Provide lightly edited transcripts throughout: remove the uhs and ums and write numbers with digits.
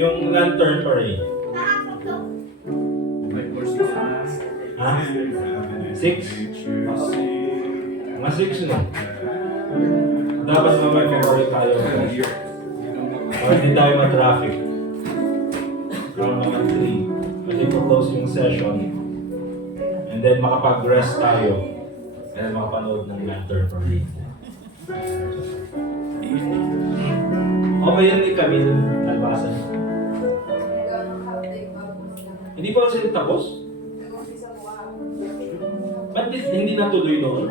Yung lantern parade. Ha? 6? Mga 6 no? Dapat mamaya favorite tayo. O hindi tayo ma-traffic. From mga 3. Pwede po close yung session. And then makapag-rest tayo. And makapanood ng lantern parade. Okay yun ni Camille, albasan. Hindi pa kasi tapos? Ba't hindi natuloy noon?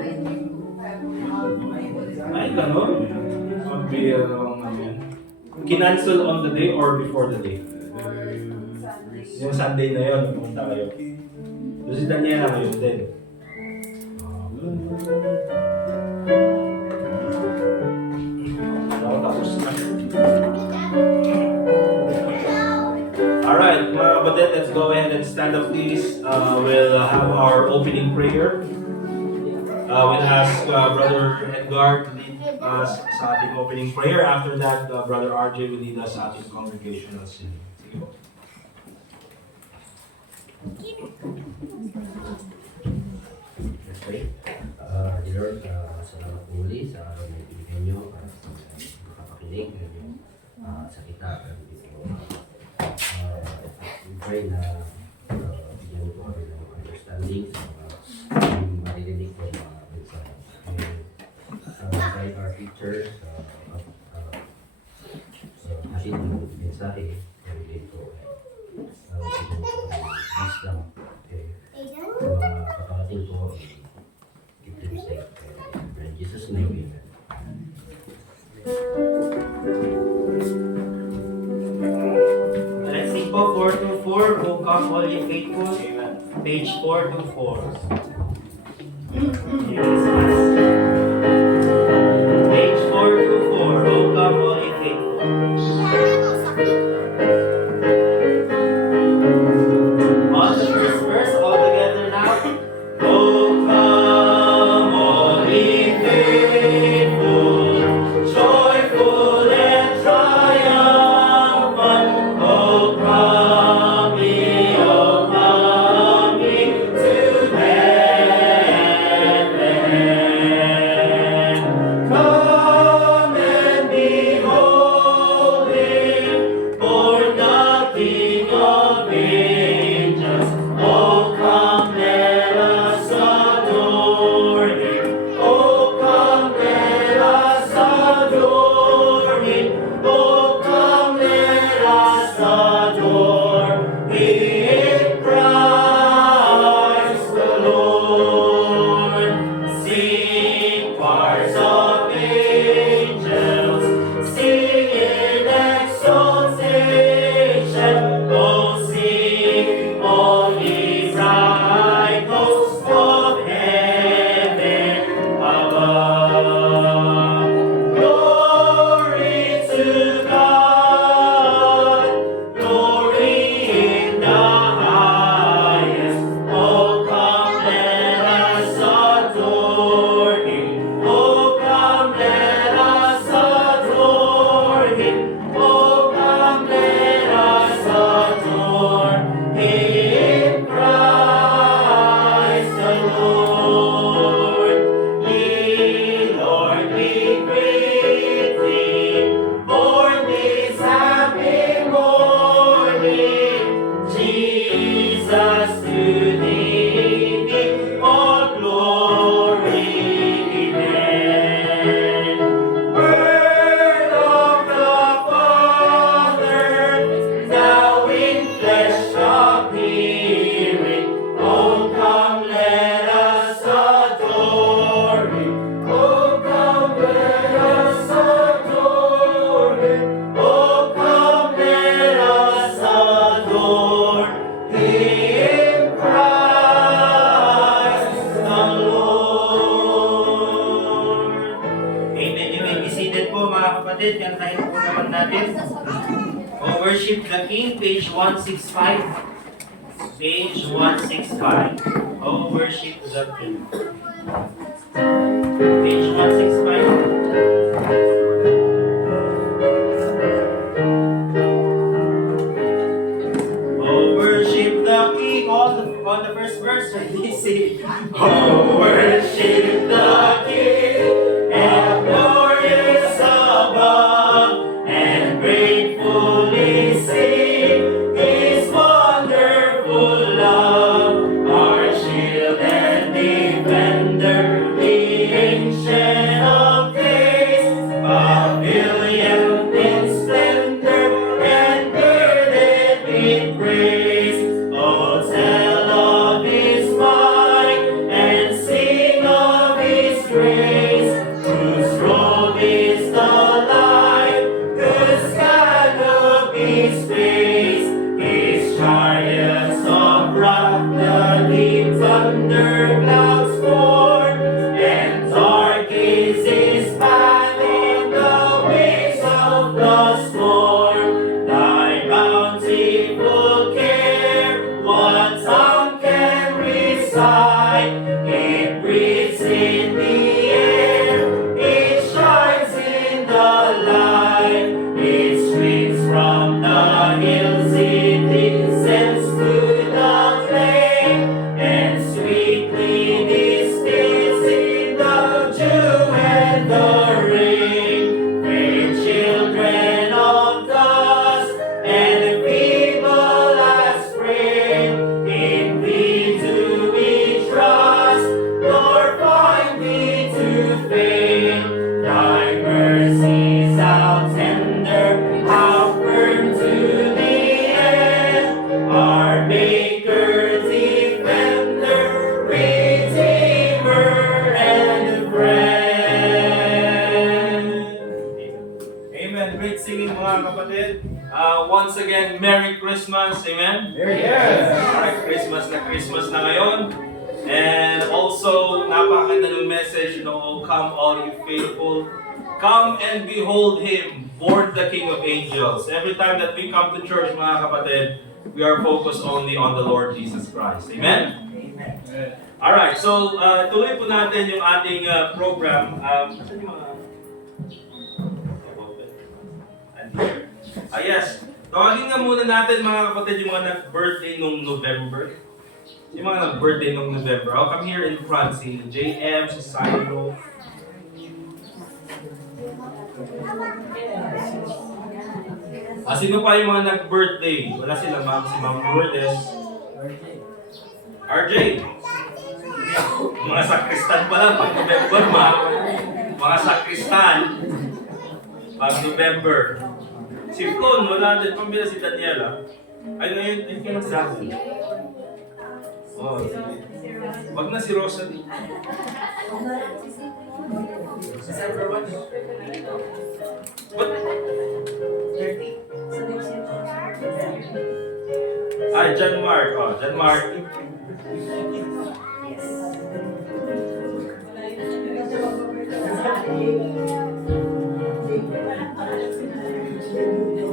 Ay, gano'n? Magbira naman naman. Kinancel on the day or before the day? Yung Sunday na yun, pumunta kayo. So si Daniela ngayon din. Tapos na. Alright, mga kapatid, let's go ahead and stand up please. We'll have our opening prayer. We'll ask Brother Edgar to lead us sa ating opening prayer. After that, Brother RJ will lead us sa ating congregational singing. Sige po. Let's pray. Dear Lord, salamat po muli sa araw na ibigay nyo at makapakinig ng sa kita. We pray na bigyan mo po kami ng understanding sa maririnig ko mga mensahe. And guide our teachers hatid ng mensahe maririnig ko. Bigyan mo po kami ng wisdom. Mga kapatid ko, keep them safe. In Jesus' name, amen. Let's sing po 424, O come all ye faithful, page 424. Page 424, O come all ye faithful. On the first verse, all together now. O come all ye faithful, joyful and triumphant. O come ye to Bethlehem. Come and behold him, born the King of angels. O come, let us kapatid, kantahin po naman natin. O Worship the King, page 165. Page 165. O Worship the King. Page 165. Oh, worship the King. On the first verse, we sing. Oh, worship the King, and glorious above, and gratefully sing His wonderful love. Our shield and defender, the ancient of days, pavilion in splendor, and girded with praise. Oh, tell of His might, and sing of His grace, whose robe is the light, whose canopy's face. His chariots of wrath the deep thunder clouds form, and dark is His path in the waves of the storm. Thy bountiful care, what tongue can recite? It breathes in the air, it shines in the light, it streams from the hills, it descends to the plain, and sweetly distills in the dew and the rain. Fair children of dust, and feeble as spring, in Thee do we trust, nor find Thee to fail. Thy mercies how tender, how firm to the end. Our Maker, Defender, Redeemer, and Friend. Amen. Great singing mga kapatid. Once again, Merry Christmas. Amen? Yes. Alright, Christmas na ngayon. And also, napakaganda ng message, come all you faithful. Come and behold Him, born the King of Angels. Every time that we come to church, mga kapatid, we are focused only on the Lord Jesus Christ. Amen? Amen. Alright, so tuloy po natin yung ating program. Saan yung mga... yes, tawagin nga muna natin mga kapatid yung mga nag-birthday nung November. Yung mga nag-birthday nung November. I'll come here in front, si JM, si Sino. Sino pa yung mga nag-birthday? Wala sila, si Ma'am Lourdes. RJ. Mga sakristan pala pag November, mga sakristan pag November. Si Flon, wala din pambila si Daniela. Ay, ngayon, yun ka nagsabi. Oh, sige. Wag na si Rosalie. December 1. What? 30. Ay, John Mark. Oh, John Mark.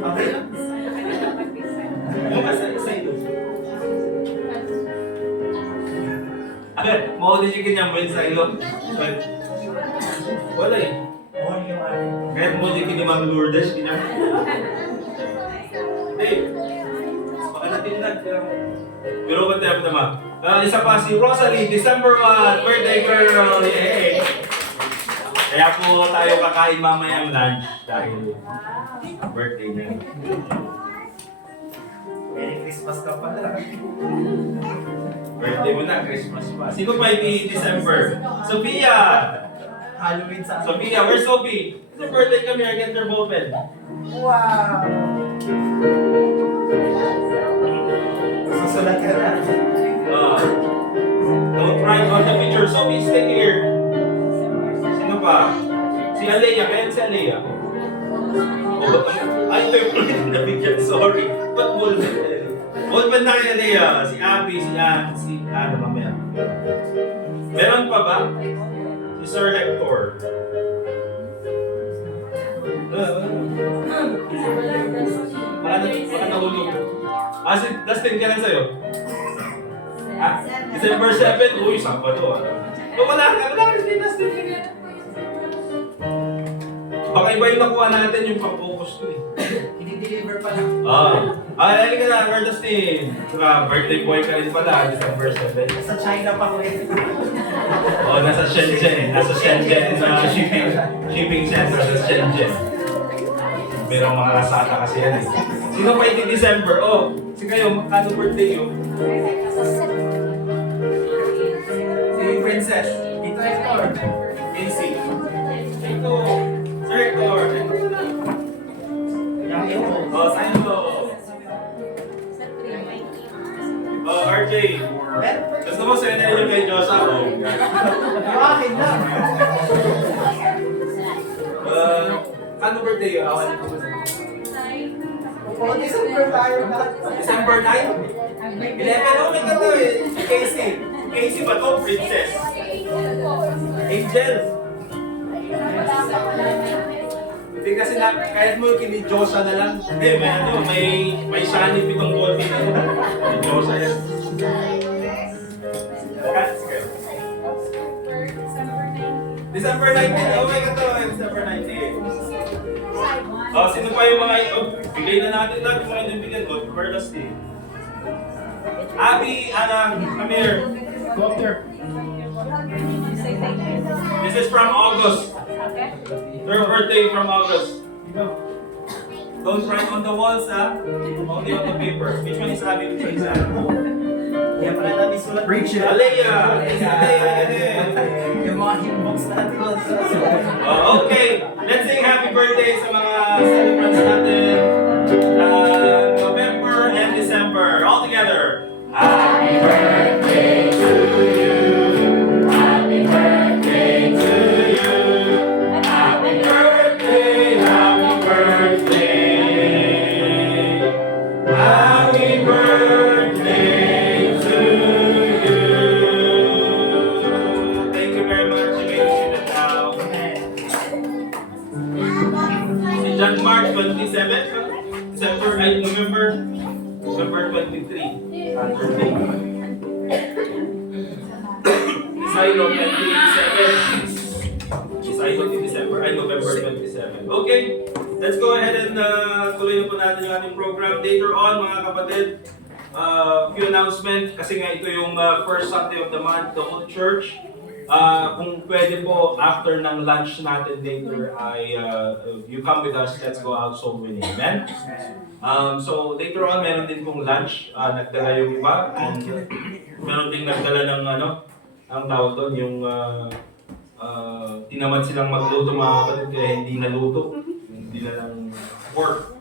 Okay lang. Yung sa ilo. Mau din yung kanyang sa ilo. Wala eh. Kahit mo din kini Ma'am Lourdes, Dave, baka natinag. Pero ba tayo naman? Isa pa si Rosalie, December 1, birthday girl! Yay! Kaya po tayo kakain mamayang lunch dahil birthday niya. Merry Christmas ka pala. Birthday mo na, Christmas pa. Sino pa hindi December? Sophia! Halloween sa Sophia, where's Sophie? It's her birthday, come here, get your ball pen. Wow! Susulat ka na. Don't write on the picture. Sophie, stay here. Sino pa? Si Alea, kaya si Alea. Oh, ay, ito yung ulit na bigyan, sorry. Ba't ballpen? Ballpen na kay Alea. Si Abby, si Ann, si Anna, mamaya. Meron pa ba? Si Sir Hector. Wala Dustin, kailan sa'yo? Ha? December 7? Uy, Sabado ah. Wala ka si Dustin. Baka iba yung nakuha natin yung pang-focus ko eh. Hindi-deliver pa lang. Dali ka na, Dustin. Birthday boy ka rin pala, December 7. Sa China pa ko eh. Nasa Shenzhen eh. Nasa Shenzhen na shipping center sa Shenzhen. Merong mga Lazada kasi yan eh. Sino pa yung December? Si kayo, ano birthday yun? Si Princess. Dito Hector. Casey. Ito. Sir Hector. Sa'yo to. RJ. Gusto mo sa'yo na yun kay Josa? Yung akin na. Ano birthday yun? December tayo na. December 9? 11? May kato eh. Casey. Casey ba to? Princess. Angel. Hindi kasi kahit mo kini Josa na lang. Hindi, may sanib itong konti na ito. May Josa yan. December 19. Oh my God, December 19. Sino pa yung mga bigay na natin lahat yung mga inibigyan mo. First day. Abby, Anna, Amir. Doctor. This is from August. Their birthday from August. Don't write on the walls, only on the paper. Which one is Abby? Which one is Anna? Kaya pala namin sulat. Preach it. Alea! Yung mga inbox natin. Okay, let's sing happy birthday sa mga celebrants natin. November and December. All together. Happy birthday to you. Happy birthday to you. Happy birthday, happy birthday. Happy birthday to you. Thank you very much. You may sit down. Si John Mark, 27, November 23. Saturday. Isailo, 27. Isailo, November 27. Okay, let's go ahead and tuloy na po natin yung ating program. Later on, mga kapatid, few announcement kasi nga ito yung first Sunday of the month, the whole church. Kung pwede po, after ng lunch natin later, you come with us, let's go out soul winning. Amen? So later on, meron din pong lunch, nagdala yung iba, and meron din nagdala ng ang tawag doon, yung tinamad silang magluto mga kapatid, kaya hindi naluto, hindi na lang work.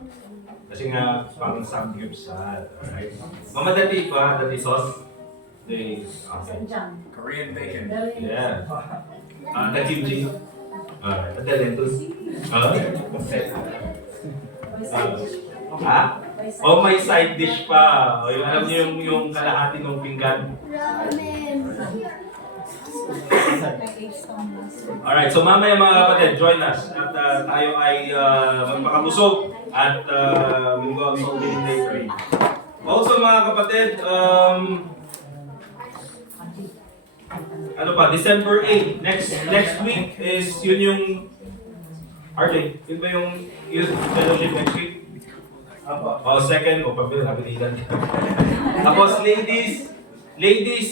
Kasi nga, pang samgyeopsal, alright? Mamadali pa, dati sauce. Okay. Korean bacon. Yeah. The kimchi. The lentils. May side dish pa. Alam niyo yung kalahati ng pinggan. Alright, so mamaya mga kapatid, join us. At tayo ay magpakabusog at we'll go out so later. Also mga kapatid, December 8, next week is yun yung RJ, yun ba yung youth fellowship next week? Second, pabilitan. Tapos ladies,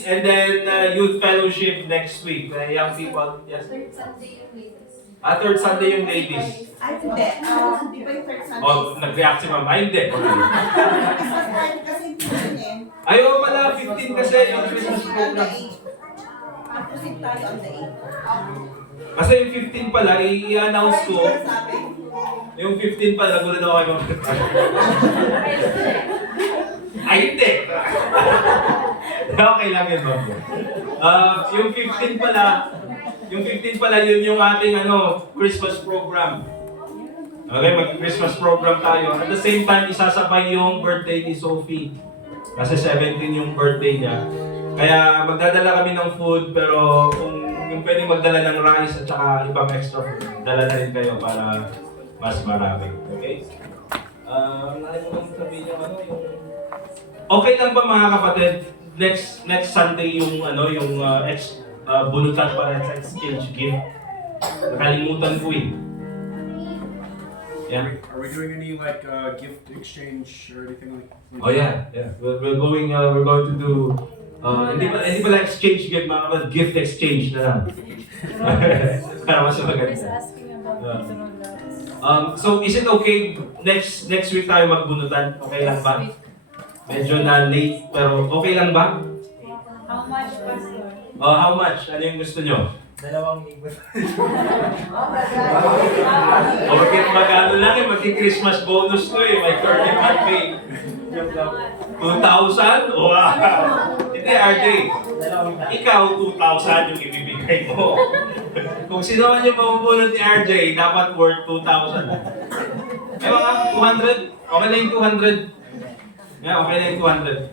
and then youth fellowship next week. Young people, yes? Third Sunday yung ladies. Third Sunday yung ladies. Ay, hindi. Di ba yung third Sunday? Nag-react si Ma'am. Hindi. Christmas time kasi yun eh. Ayaw pala, 15 kasi yung Christmas program. Proceed tayo on the 8. Kasi yung 15 pala, i-announce ko. Yung 15 pala, nagulat ako kay Ma'am. Ay, hindi. Okay lang yun, Ma'am. Yung 15 pala, yun yung ating Christmas program. Okay, mag-Christmas program tayo. At the same time, isasabay yung birthday ni Sophie. Kasi 17 yung birthday niya. Kaya magdadala kami ng food, pero kung yung pwedeng magdala ng rice at saka ibang extra food, dala na rin kayo para mas marami. Okay? Nalimutan ko sabihin yung Okay lang ba mga kapatid, next Sunday yung bunutan para sa exchange gift? Nakalimutan ko eh. Yeah. Are we doing any like gift exchange or anything like? Oh yeah. We're going to do hindi pala exchange gift, mga kapatid, gift exchange na lang. Para mas maganda. So is it okay next week tayo magbunutan? Okay lang ba? Medyo na late pero okay lang ba? How much, Pastor? How much? Ano yung gusto nyo? 2,000. O bakit magano lang eh, magki-Christmas bonus ko eh, may 30 pay. 2,000? Wow! Hindi, RJ. Ikaw, 2,000 yung ibibigay mo. Kung sino man yung mabubunod ni RJ, dapat worth 2,000. Eh mga 200? Okay na yung 200. Yeah, okay na yung 200.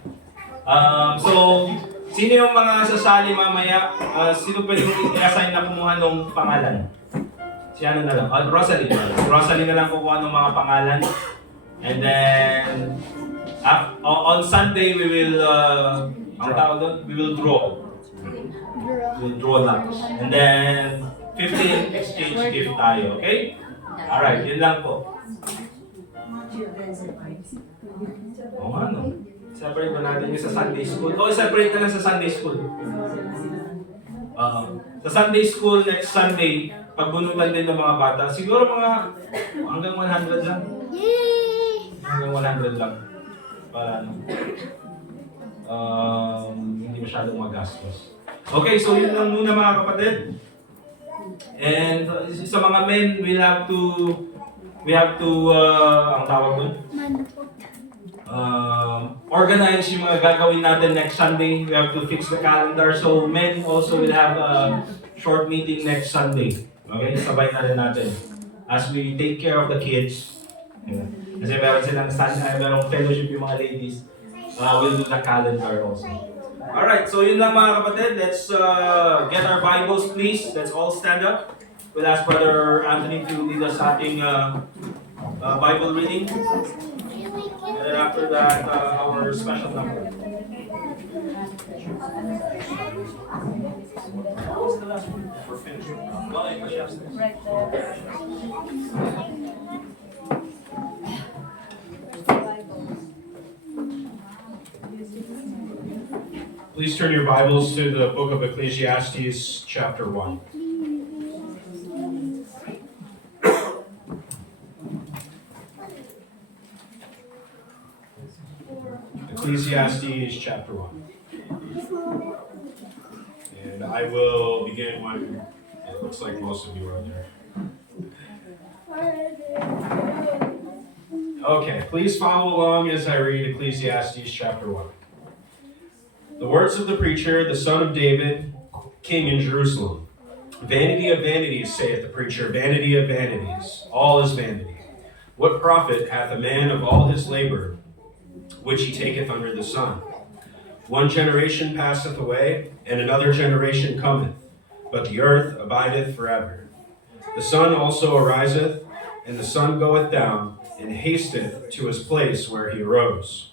So, sino yung mga sasali mamaya? Sino pwede mong i-assign na kumuha ng pangalan? Si ano na lang? Rosalie. Rosalie na lang kukuha ng mga pangalan. And then, on Sunday, we will, ang tawag doon? We will draw. We'll draw lots. And then, 15 exchange gift tayo, okay? Alright, yun lang po. Oo nga, no? Separate ba natin yung sa Sunday school? O, separate na lang sa Sunday school. Sa Sunday school, next Sunday, pagbunutan din ng mga bata, siguro mga hanggang 100 lang. Hanggang 100 lang. Para hindi masyadong magastos. Okay, so yun lang muna mga kapatid. And sa mga men, we have to ang tawag doon? Organize yung mga gagawin natin next Sunday. We have to fix the calendar. So men also will have a short meeting next Sunday. Okay, sabay na rin natin. As we take care of the kids. Kasi merong fellowship yung mga ladies. We'll do the calendar also. Alright, so yun lang mga kapatid. Let's get our Bibles please. Let's all stand up. We'll ask Brother Anthony to lead us sa ating Bible reading. And then after that, our special number. What's the last one? We're finished. Well, I push upstairs. Right there. Please turn your Bibles to the book of Ecclesiastes, chapter 1. Ecclesiastes, chapter 1. And I will begin when it looks like most of you are there. Okay, please follow along as I read Ecclesiastes, chapter 1. The words of the preacher, the son of David, king in Jerusalem. Vanity of vanities, saith the preacher, vanity of vanities. All is vanity. What profit hath a man of all his labor, which he taketh under the sun? One generation passeth away, and another generation cometh, but the earth abideth forever. The sun also ariseth, and the sun goeth down, and hasteth to his place where he arose.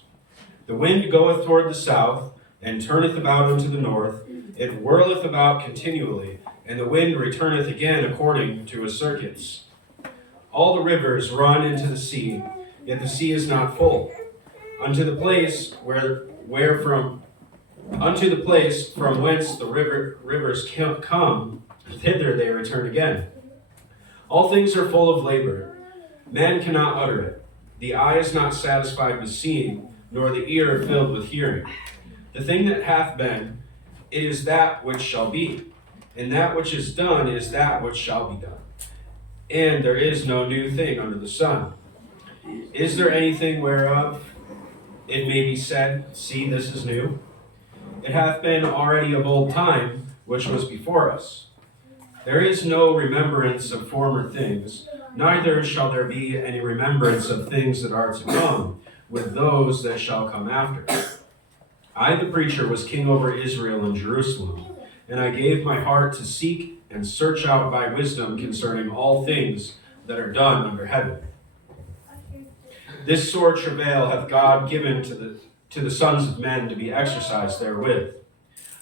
The wind goeth toward the south, and turneth about unto the north. It whirleth about continually, and the wind returneth again according to his circuits. All the rivers run into the sea, yet the sea is not full. Unto the place from whence the rivers come, thither they return again. All things are full of labor. Man cannot utter it. The eye is not satisfied with seeing, nor the ear filled with hearing. The thing that hath been, it is that which shall be, and that which is done is that which shall be done. And there is no new thing under the sun. Is there anything whereof it may be said, see, this is new? It hath been already of old time, which was before us. There is no remembrance of former things, neither shall there be any remembrance of things that are to come with those that shall come after. I, the preacher, was king over Israel and Jerusalem, and I gave my heart to seek and search out by wisdom concerning all things that are done under heaven. This sore travail hath God given to the sons of men to be exercised therewith.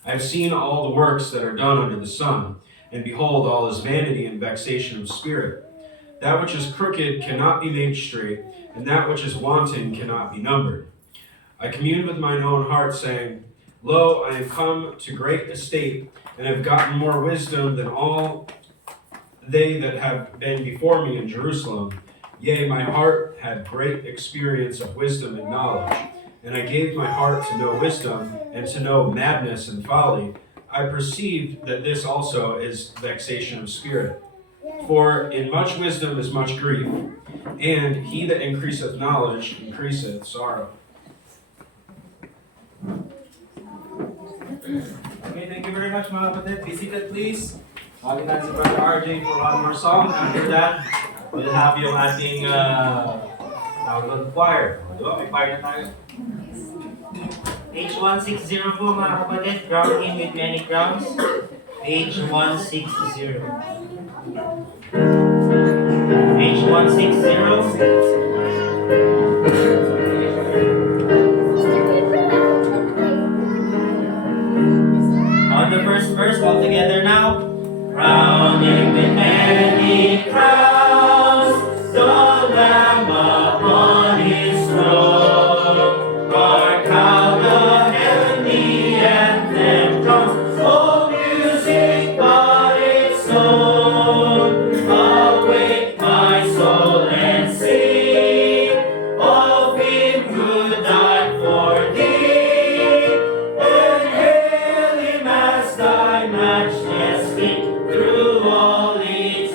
I have seen all the works that are done under the sun, and behold, all is vanity and vexation of spirit. That which is crooked cannot be made straight, and that which is wanton cannot be numbered. I communed with mine own heart, saying, Lo, I am come to great estate, and have gotten more wisdom than all they that have been before me in Jerusalem. Yea, my heart had great experience of wisdom and knowledge, and I gave my heart to know wisdom, and to know madness and folly. I perceived that this also is vexation of spirit. For in much wisdom is much grief, and he that increaseth knowledge increaseth sorrow. Okay, thank you very much mga kapatid. Be seated please. Tawagin natin si Brother RJ for one more song. After that, we'll have yung ating choir. Diba? May choir na tayo. Page 160 po mga kapatid. Crown him with many crowns. Page 160. Page 160. On the first verse, all together now. Crown him with many crowns, the Lamb upon his throne. Hark how the heavenly anthem drums, oh music but its own. Awake my soul and sing of him who died for thee, and hail him as thy matchless King through all eternity.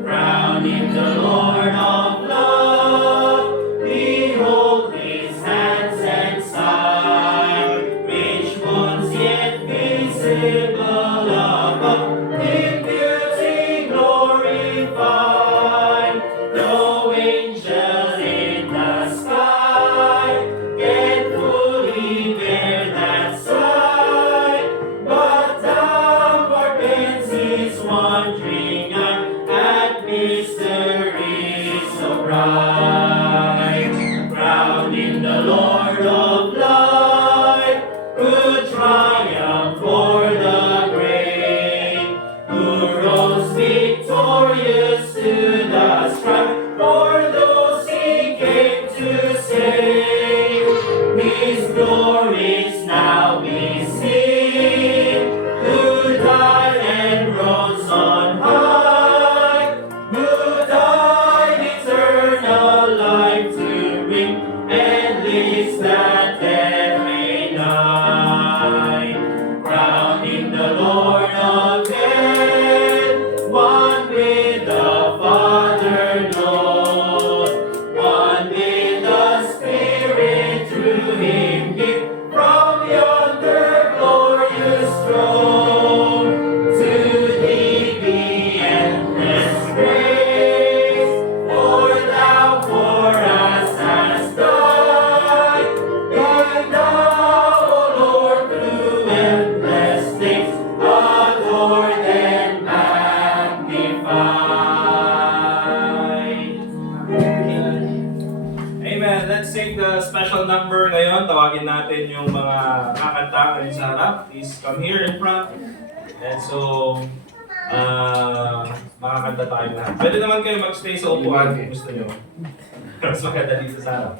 Crown him the Lord of love, behold his hands and side, rich wounds yet visible above, in beauty glorified. No angel in the sky can fully bear that sight, but downward bends his wandering eye at mystery so bright. Crowned in the Lord of light, who triumphed for the great, who rose victorious to the strife for those he came to save. His glories now we see, who died and rose on high, who died eternal life to bring, and lives that every night. Crowned in the Lord of heaven, one with the Father known, one with the Spirit through him give, from yonder glorious throne. To thee be endless praise, for thou for us hast died, and thou, O Lord, through endless days, adored and magnified. Amen. Let's sing the special number ngayon. Tawagin natin yung mga kakanta ngayon sa harap. Please come here in front. And so, makakanta tayo lahat. Pwede naman kayo magstay sa upuan kung gusto nyo. Mas maganda dito sa harap.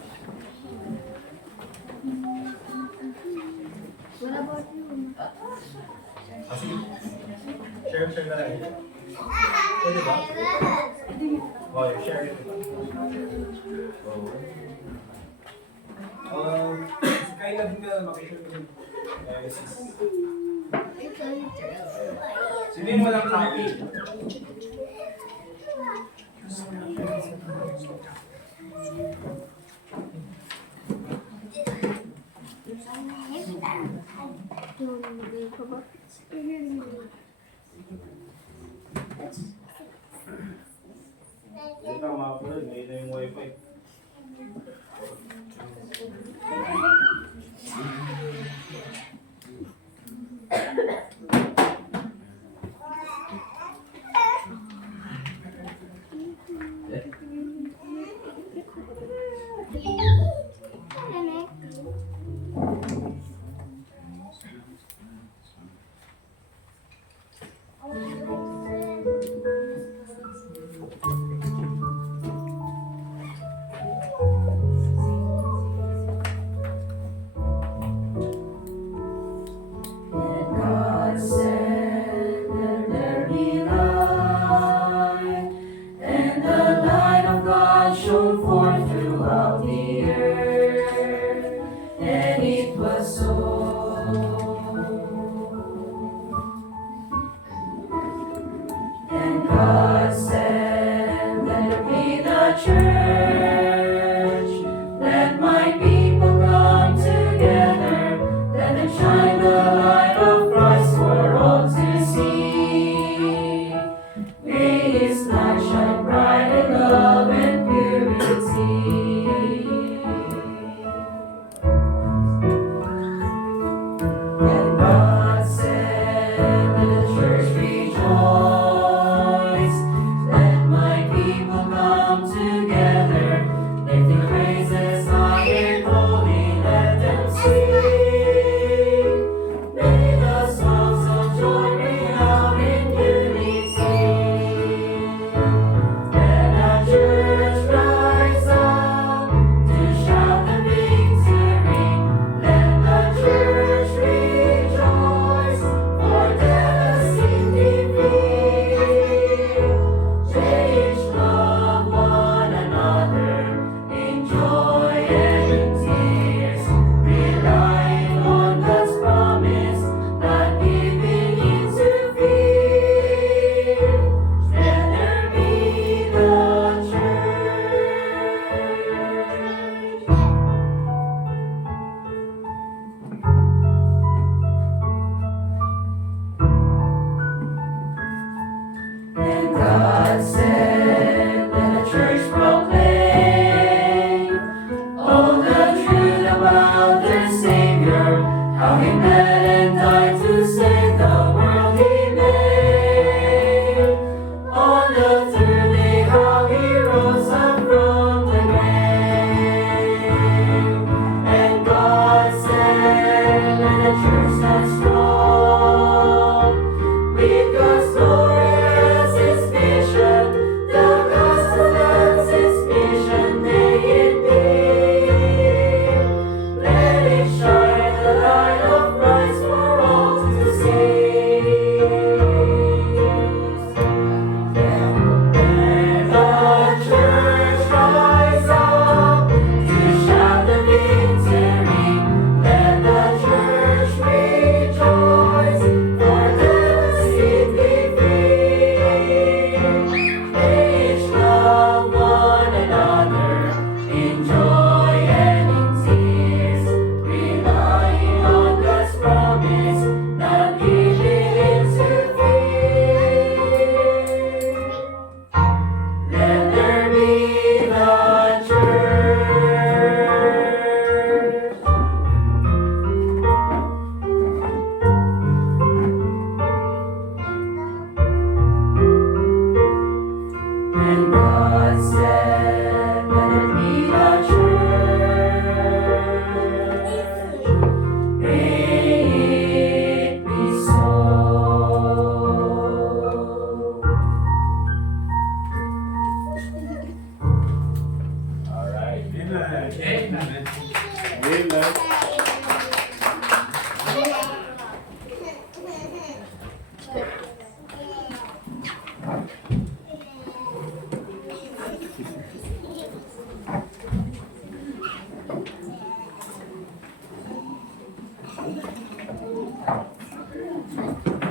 Sige. Share na lang. Pwede ba? Okay, share it. Kaya din ka makikita. Sinin mo lang copy. Ito mga pula, may na yung wifi.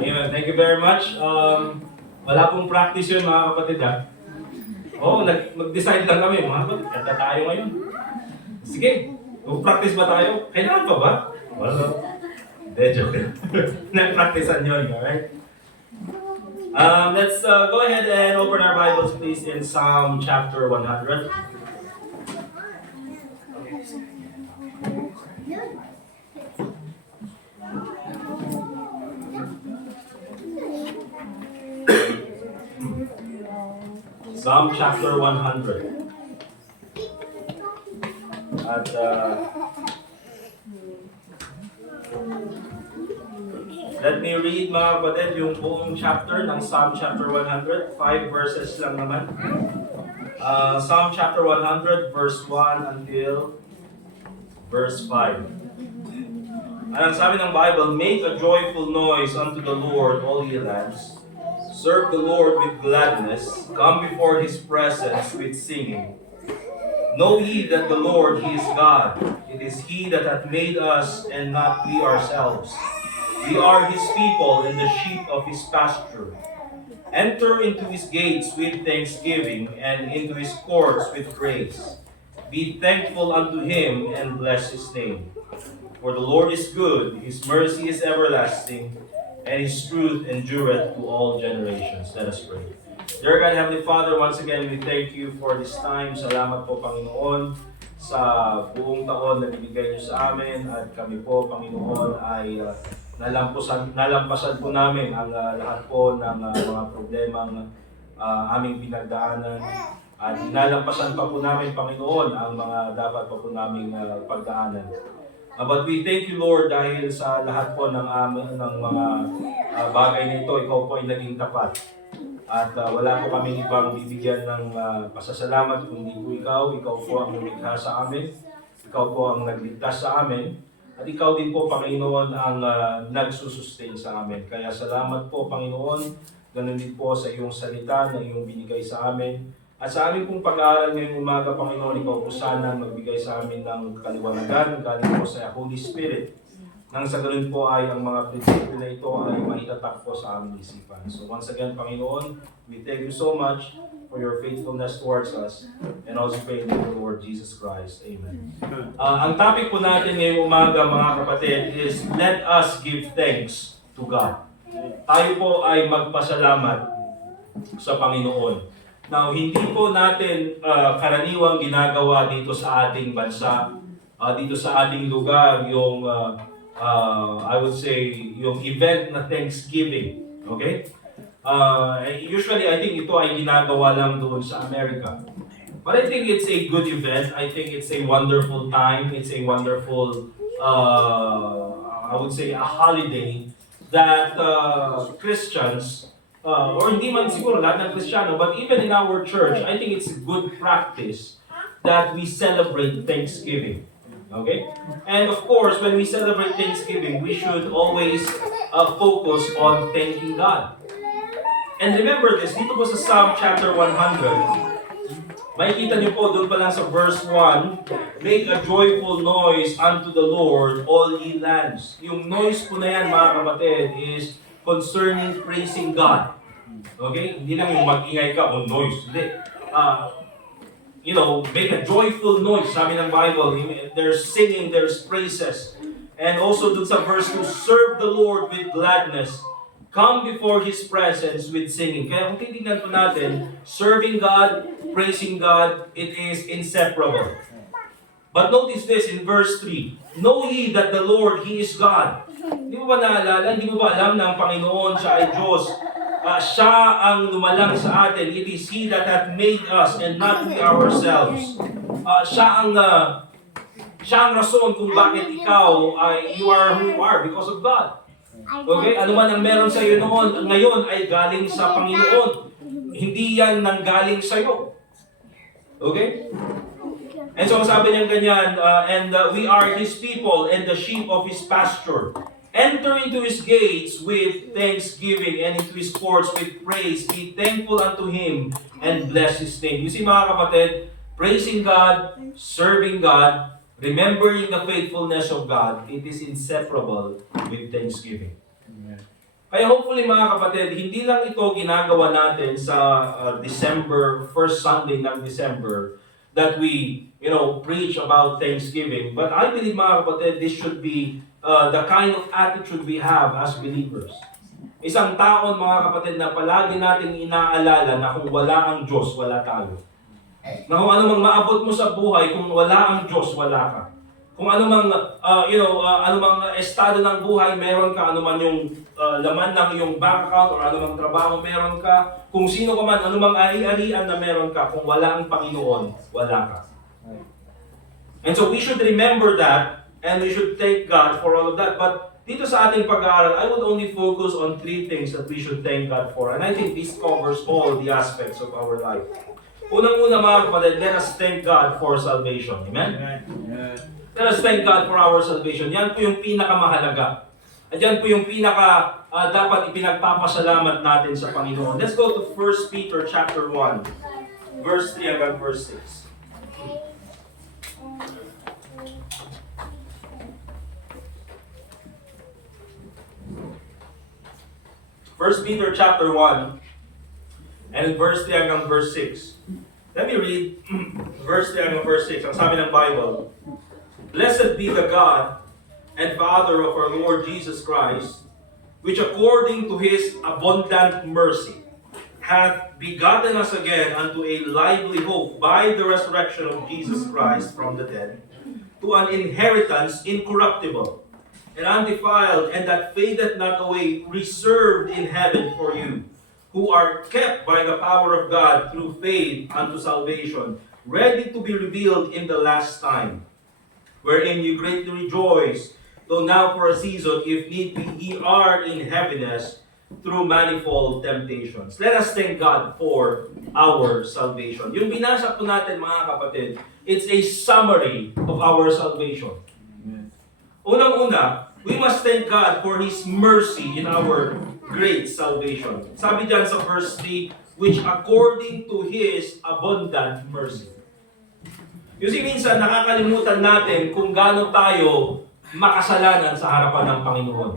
Amen. Thank you very much. Wala pong practice yun mga kapatid ha. Oo, mag-decide lang kami, mga kapatid, kanta tayo ngayon. Sige, mag-practice ba tayo? Kailangan pa ba? Wala. Hindi, joke. Nag-practicean nyo, alright? Let's go ahead and open our Bibles please in Psalm chapter 100. Psalm chapter 100. At let me read mga kapatid yung buong chapter ng Psalm chapter 100. 5 verses lang naman. Psalm chapter 100 verse 1 until verse 5. Ang sabi ng Bible, make a joyful noise unto the Lord, all ye lands. Serve the Lord with gladness. Come before His presence with singing. Know ye that the Lord, He is God. It is He that hath made us, and not we ourselves. We are His people, and the sheep of His pasture. Enter into His gates with thanksgiving, and into His courts with praise. Be thankful unto Him, and bless His name. For the Lord is good, His mercy is everlasting, and His truth endureth to all generations. Let us pray. Dear God, Heavenly Father, once again, we thank you for this time. Salamat po, Panginoon, sa buong taon na binigay niyo sa amin. At kami po, Panginoon, ay nalampasan po namin ang lahat po ng mga problemang aming pinagdaanan. At nalampasan pa po namin, Panginoon, ang mga dapat pa po naming pagdaanan. But we thank you, Lord, dahil sa lahat po ng mga bagay na ito, ikaw po ay naging tapat. At wala po kami ibang bibigyan ng pasasalamat kundi po ikaw. Ikaw po ang lumikha sa amin. Ikaw po ang nagligtas sa amin. At ikaw din po, Panginoon, ang nagsusustain sa amin. Kaya salamat po, Panginoon. Ganun din po sa iyong salita na iyong binigay sa amin. At sa aming pong pag-aaral ngayong umaga, Panginoon, ikaw po sana magbigay sa amin ng kaliwanagan, galing po sa Holy Spirit. Nang sa ganun po ay ang mga prinsipyo na ito ay maitatak po sa aming isipan. So once again, Panginoon, we thank you so much for your faithfulness towards us. And also pray in the name of the Lord Jesus Christ. Amen. Ang topic po natin ngayong umaga, mga kapatid, is let us give thanks to God. Tayo po ay magpasalamat sa Panginoon. Now, hindi po natin karaniwang ginagawa dito sa ating bansa, dito sa ating lugar, yung, I would say, yung event na Thanksgiving. Okay? Usually, I think ito ay ginagawa lang doon sa Amerika. But I think it's a good event. I think it's a wonderful time. It's a wonderful, I would say, a holiday that Christians, or hindi man siguro lahat ng Kristiyano, but even in our church, I think it's a good practice that we celebrate Thanksgiving. Okay? And of course, when we celebrate Thanksgiving, we should always focus on thanking God. And remember this, dito po sa Psalm chapter 100, makikita niyo po doon pa lang sa verse 1, make a joyful noise unto the Lord, all ye lands. Yung noise po na yan, mga kapatid, is concerning praising God. Okay? Hindi lang yung mag-ingay ka o noise. Hindi. Make a joyful noise. Sabi ng Bible, there's singing, there's praises. And also dun sa verse 2, serve the Lord with gladness. Come before His presence with singing. Kaya kung titignan po natin, serving God, praising God, it is inseparable. But notice this in verse 3, know ye that the Lord, He is God. Hindi mo ba naalala? Hindi mo ba alam na ang Panginoon, siya ay Diyos? Siya ang lumalang sa atin. It is He that hath made us and not we ourselves. Siya ang rason kung bakit ikaw you are who you are because of God. Okay? Ano man ang meron sa iyo noon, ngayon ay galing sa Panginoon. Hindi yan nanggaling sa iyo. Okay? And so sabi niya ganyan, we are His people and the sheep of His pasture. Enter into His gates with thanksgiving and into His courts with praise. Be thankful unto Him and bless His name. You see mga kapatid, praising God, serving God, remembering the faithfulness of God, it is inseparable with thanksgiving. Kaya hopefully mga kapatid, hindi lang ito ginagawa natin sa December, first Sunday ng December, that we, preach about Thanksgiving. But I believe mga kapatid, this should be the kind of attitude we have as believers. Isang taon mga kapatid na palagi nating inaalala na kung wala ang Diyos, wala tayo. Na kung ano mang maabot mo sa buhay, kung wala ang Diyos, wala ka. Kung ano mang, ano mang estado ng buhay, meron ka, ano man yung laman ng iyong bank account, or ano mang trabaho meron ka, kung sino ka man, ano mang ari-arian na meron ka, kung wala ang Panginoon, wala ka. And so we should remember that, and we should thank God for all of that. But dito sa ating pag-aaral, I would only focus on 3 things that we should thank God for. And I think this covers all the aspects of our life. Unang-una mga kapatid, let us thank God for salvation. Amen? Let us thank God for our salvation. Yan po yung pinakamahalaga. At yan po yung dapat ipinagpapasalamat natin sa Panginoon. Let's go to 1 Peter chapter 1, verse 3 hanggang verse 6. First Peter chapter 1 and verse 3 hanggang verse 6. Let me read verse 3 hanggang verse 6. Ang sabi ng Bible, "Blessed be the God and Father of our Lord Jesus Christ, which according to His abundant mercy hath begotten us again unto a lively hope by the resurrection of Jesus Christ from the dead, to an inheritance incorruptible, and undefiled, and that fadeth not away, reserved in heaven for you, who are kept by the power of God through faith unto salvation, ready to be revealed in the last time, wherein you greatly rejoice, though now for a season, if need be, ye are in heaviness through manifold temptations." Let us thank God for our salvation. Yung binasa po natin mga kapatid, it's a summary of our salvation. Unang-una, we must thank God for His mercy in our great salvation. Sabi dyan sa verse 3, which according to His abundant mercy. You see, minsan nakakalimutan natin kung gaano tayo makasalanan sa harapan ng Panginoon.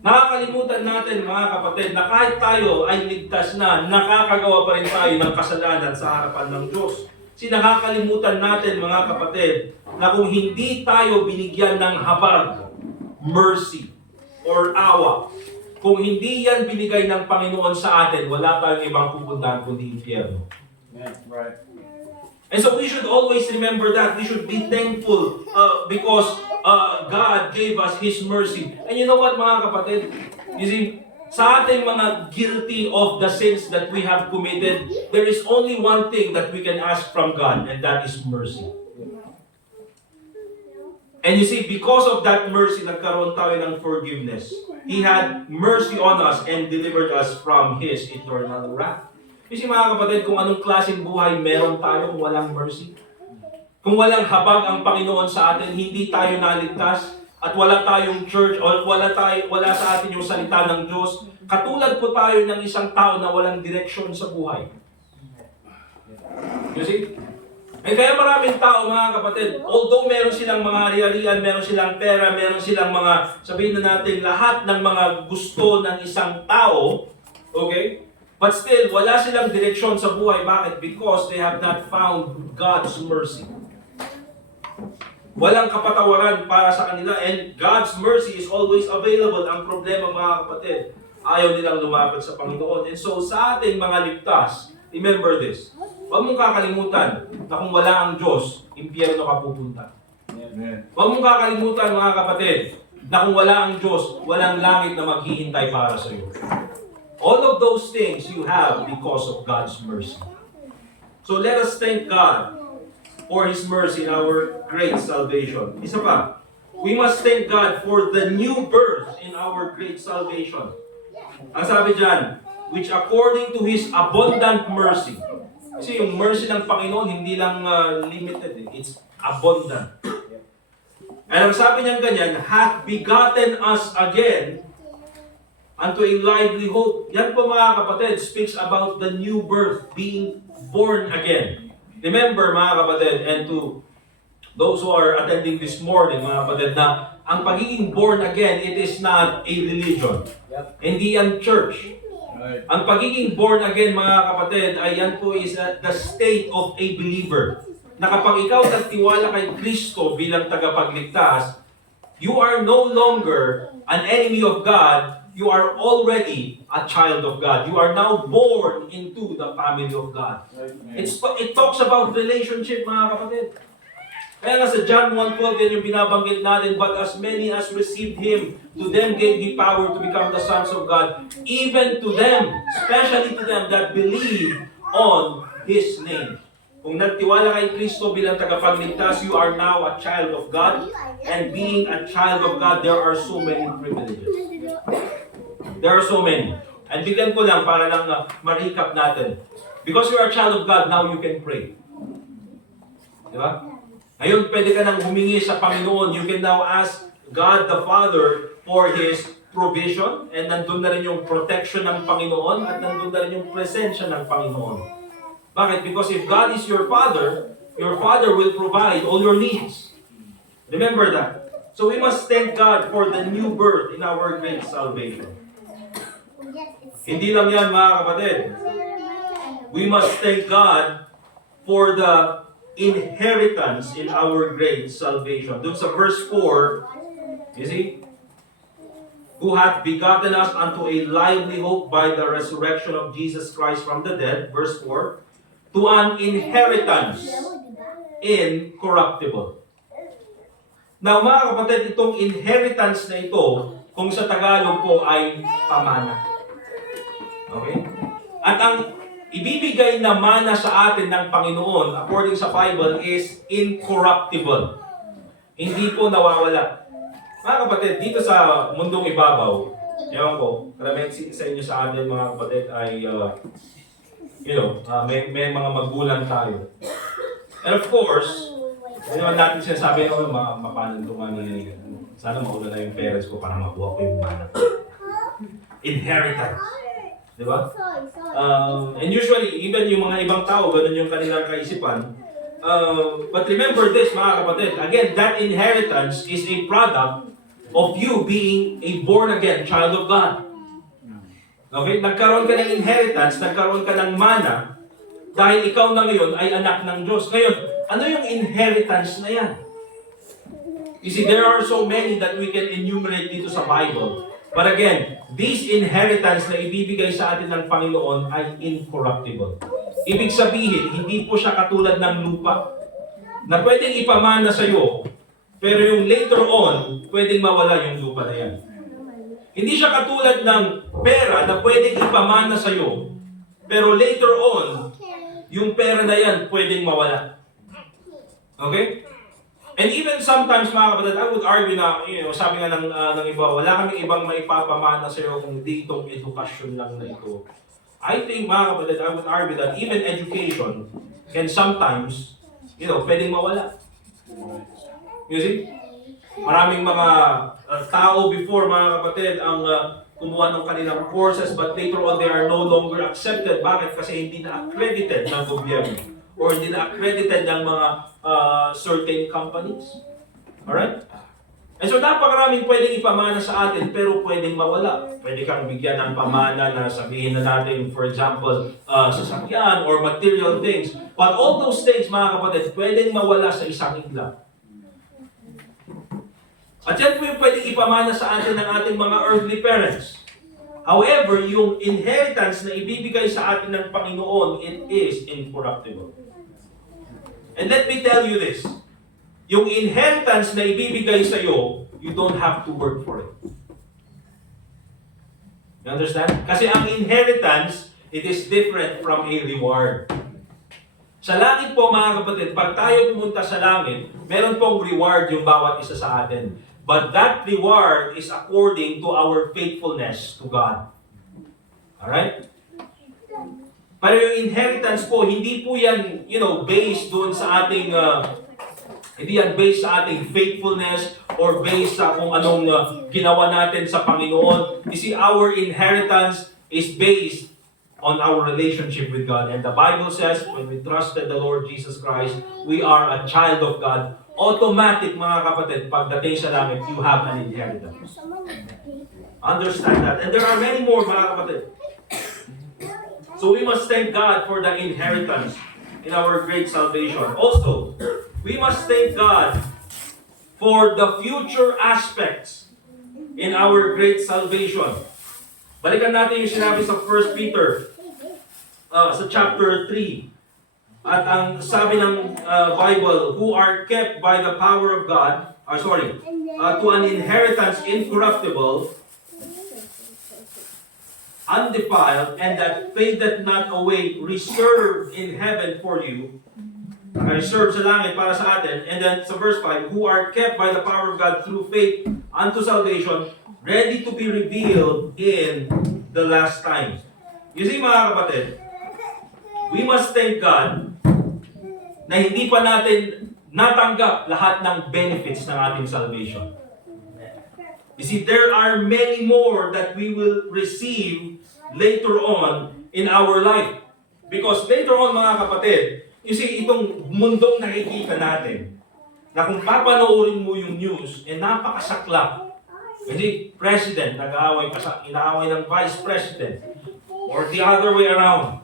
Nakakalimutan natin mga kapatid na kahit tayo ay ligtas na, nakakagawa pa rin tayo ng kasalanan sa harapan ng Diyos. Nakakalimutan natin mga kapatid na kung hindi tayo binigyan ng habag, mercy, or awa, kung hindi yan binigay ng Panginoon sa atin, wala tayong ibang pupuntahan kundi impyerno. Yeah, right. And so we should always remember that. We should be thankful because God gave us His mercy. And you know what mga kapatid? You see, sa ating mga guilty of the sins that we have committed, there is only one thing that we can ask from God, and that is mercy. And you see, because of that mercy, nagkaroon tayo ng forgiveness. He had mercy on us and delivered us from His eternal wrath. You see mga kapatid, kung anong klaseng buhay meron tayo kung walang mercy. Kung walang habag ang Panginoon sa atin, hindi tayo naligtas, at wala tayong church, o wala sa atin yung salita ng Diyos, katulad po tayo ng isang tao na walang direksyon sa buhay. You see? Eh kaya maraming tao mga kapatid, although meron silang mga ari-arian, meron silang pera, meron silang mga, sabihin na natin, lahat ng mga gusto ng isang tao, okay? But still, wala silang direksyon sa buhay. Bakit? Because they have not found God's mercy. Walang kapatawaran para sa kanila, and God's mercy is always available. Ang problema mga kapatid, ayaw nilang lumapit sa Panginoon. And so sa ating mga ligtas, remember this. Huwag mong kakalimutan na kung wala ang Diyos, impyerno ka pupunta. Huwag mong kakalimutan mga kapatid, na kung wala ang Diyos, walang langit na maghihintay para sa iyo. All of those things you have because of God's mercy. So let us thank God for His mercy in our great salvation. Isa pa, we must thank God for the new birth in our great salvation. Ang sabi dyan, which according to His abundant mercy. Kasi yung mercy ng Panginoon, hindi lang limited. It's abundant. And ang sabi niyan ganyan, hath begotten us again unto a lively hope. Yan po mga kapatid, speaks about the new birth, being born again. Remember mga kapatid, and to those who are attending this morning, mga kapatid, na ang pagiging born again, it is not a religion. Hindi yan church. Ang pagiging born again, mga kapatid, ay yan po is the state of a believer. Na kapag ikaw nagtiwala kay Kristo bilang tagapagligtas, you are no longer an enemy of God, you are already a child of God. You are now born into the family of God. It talks about relationship, mga kapatid. Kaya nga sa John 1:12, yan yung binabanggit natin, but as many as received Him, to them gave He power to become the sons of God, even to them, especially to them that believe on His name. Kung nagtiwala kay Kristo bilang tagapagligtas, you are now a child of God. And being a child of God, there are so many privileges. There are so many. And bigyan ko lang para lang ma-recap natin. Because you are a child of God, now you can pray. Di ba? Ngayon, pwede ka nang humingi sa Panginoon. You can now ask God the Father for His provision. And nandun na rin yung protection ng Panginoon. At nandun na rin yung presensya ng Panginoon. Bakit? Because if God is your Father will provide all your needs. Remember that. So we must thank God for the new birth in our great salvation. Hindi lang yan, mga kapatid. We must thank God for the inheritance in our great salvation. Doon sa verse 4, you see? Who hath begotten us unto a lively hope by the resurrection of Jesus Christ from the dead, verse 4, to an inheritance incorruptible. Now, mga kapatid, itong inheritance na ito, kung sa Tagalog po ay pamana. Okay? At ang ibibigay na mana sa atin ng Panginoon, according sa Bible, is incorruptible. Hindi po nawawala. Mga kapatid, dito sa mundong ibabaw, ewan ko, karamihan sa inyo sa atin, mga kapatid, ay may mga magulang tayo. And of course, hindi naman natin sinasabi, mapanan ito sana mauna na yung parents ko para makuha ko yung mana. Inheritance. Di ba? And usually, even yung mga ibang tao, ganun yung kanilang kaisipan. But remember this, mga kapatid, again, that inheritance is a product of you being a born-again child of God. Okay? Nagkaroon ka ng inheritance, nagkaroon ka ng mana, dahil ikaw na ngayon ay anak ng Diyos. Ngayon, ano yung inheritance na yan? You see, there are so many that we can enumerate dito sa Bible. But again, this inheritance na ibibigay sa atin ng Panginoon ay incorruptible. Ibig sabihin, hindi po siya katulad ng lupa na pwedeng ipamana sa iyo, pero yung later on, pwedeng mawala yung lupa na yan. Hindi siya katulad ng pera na pwedeng ipamana sa iyo, pero later on, yung pera na yan pwedeng mawala. Okay? And even sometimes, mga kapatid, I would argue na, sabi nga ng iba, wala kaming ibang maipapamana sa iyo kung di itong edukasyon lang na ito. I think, mga kapatid, I would argue that even education can sometimes, pwedeng mawala. You see? Maraming mga tao before, mga kapatid, ang kumuha ng kanilang courses, but later on, they are no longer accepted. Bakit? Kasi hindi na accredited ng gobyerno or hindi na accredited ng mga certain companies. Alright? And so, napakaraming pwedeng ipamana sa atin, pero pwedeng mawala. Pwede kang bigyan ng pamana na sabihin na natin, for example, sasakyan or material things. But all those things, mga kapatid, pwedeng mawala sa isang igla. At yan po yung pwedeng ipamana sa atin ng ating mga earthly parents. However, yung inheritance na ibibigay sa atin ng Panginoon, it is incorruptible. And let me tell you this. Yung inheritance na ibibigay sa iyo, you don't have to work for it. You understand? Kasi ang inheritance, it is different from a reward. Sa langit po, mga kapatid, pag tayo pumunta sa langit, meron pong reward yung bawat isa sa atin. But that reward is according to our faithfulness to God. Alright? Pero yung inheritance po, hindi po yan, based doon sa ating, hindi yan based sa ating faithfulness or based sa kung anong ginawa natin sa Panginoon. You see, our inheritance is based on our relationship with God. And the Bible says, when we trusted the Lord Jesus Christ, we are a child of God automatic mga kapatid, pagdating sa langit, you have an inheritance. Understand that. And there are many more mga kapatid. So we must thank God for the inheritance in our great salvation. Also, we must thank God for the future aspects in our great salvation. Balikan natin yung sinabi sa 1 Peter sa chapter 3. At ang sabi ng Bible, who are kept by the power of God, to an inheritance incorruptible, undefiled, and that fadeth not away, reserved in heaven for you. Reserved sa langit para sa atin. And then sa verse 5, who are kept by the power of God through faith unto salvation, ready to be revealed in the last times. You see mga kapatid, we must thank God na hindi pa natin natanggap lahat ng benefits ng ating salvation. You see, there are many more that we will receive later on in our life. Because later on mga kapatid, you see, itong mundong nakikita natin, na kung papanoorin mo yung news, napakasaklap. Hindi, president, inaaway ng vice president, or the other way around,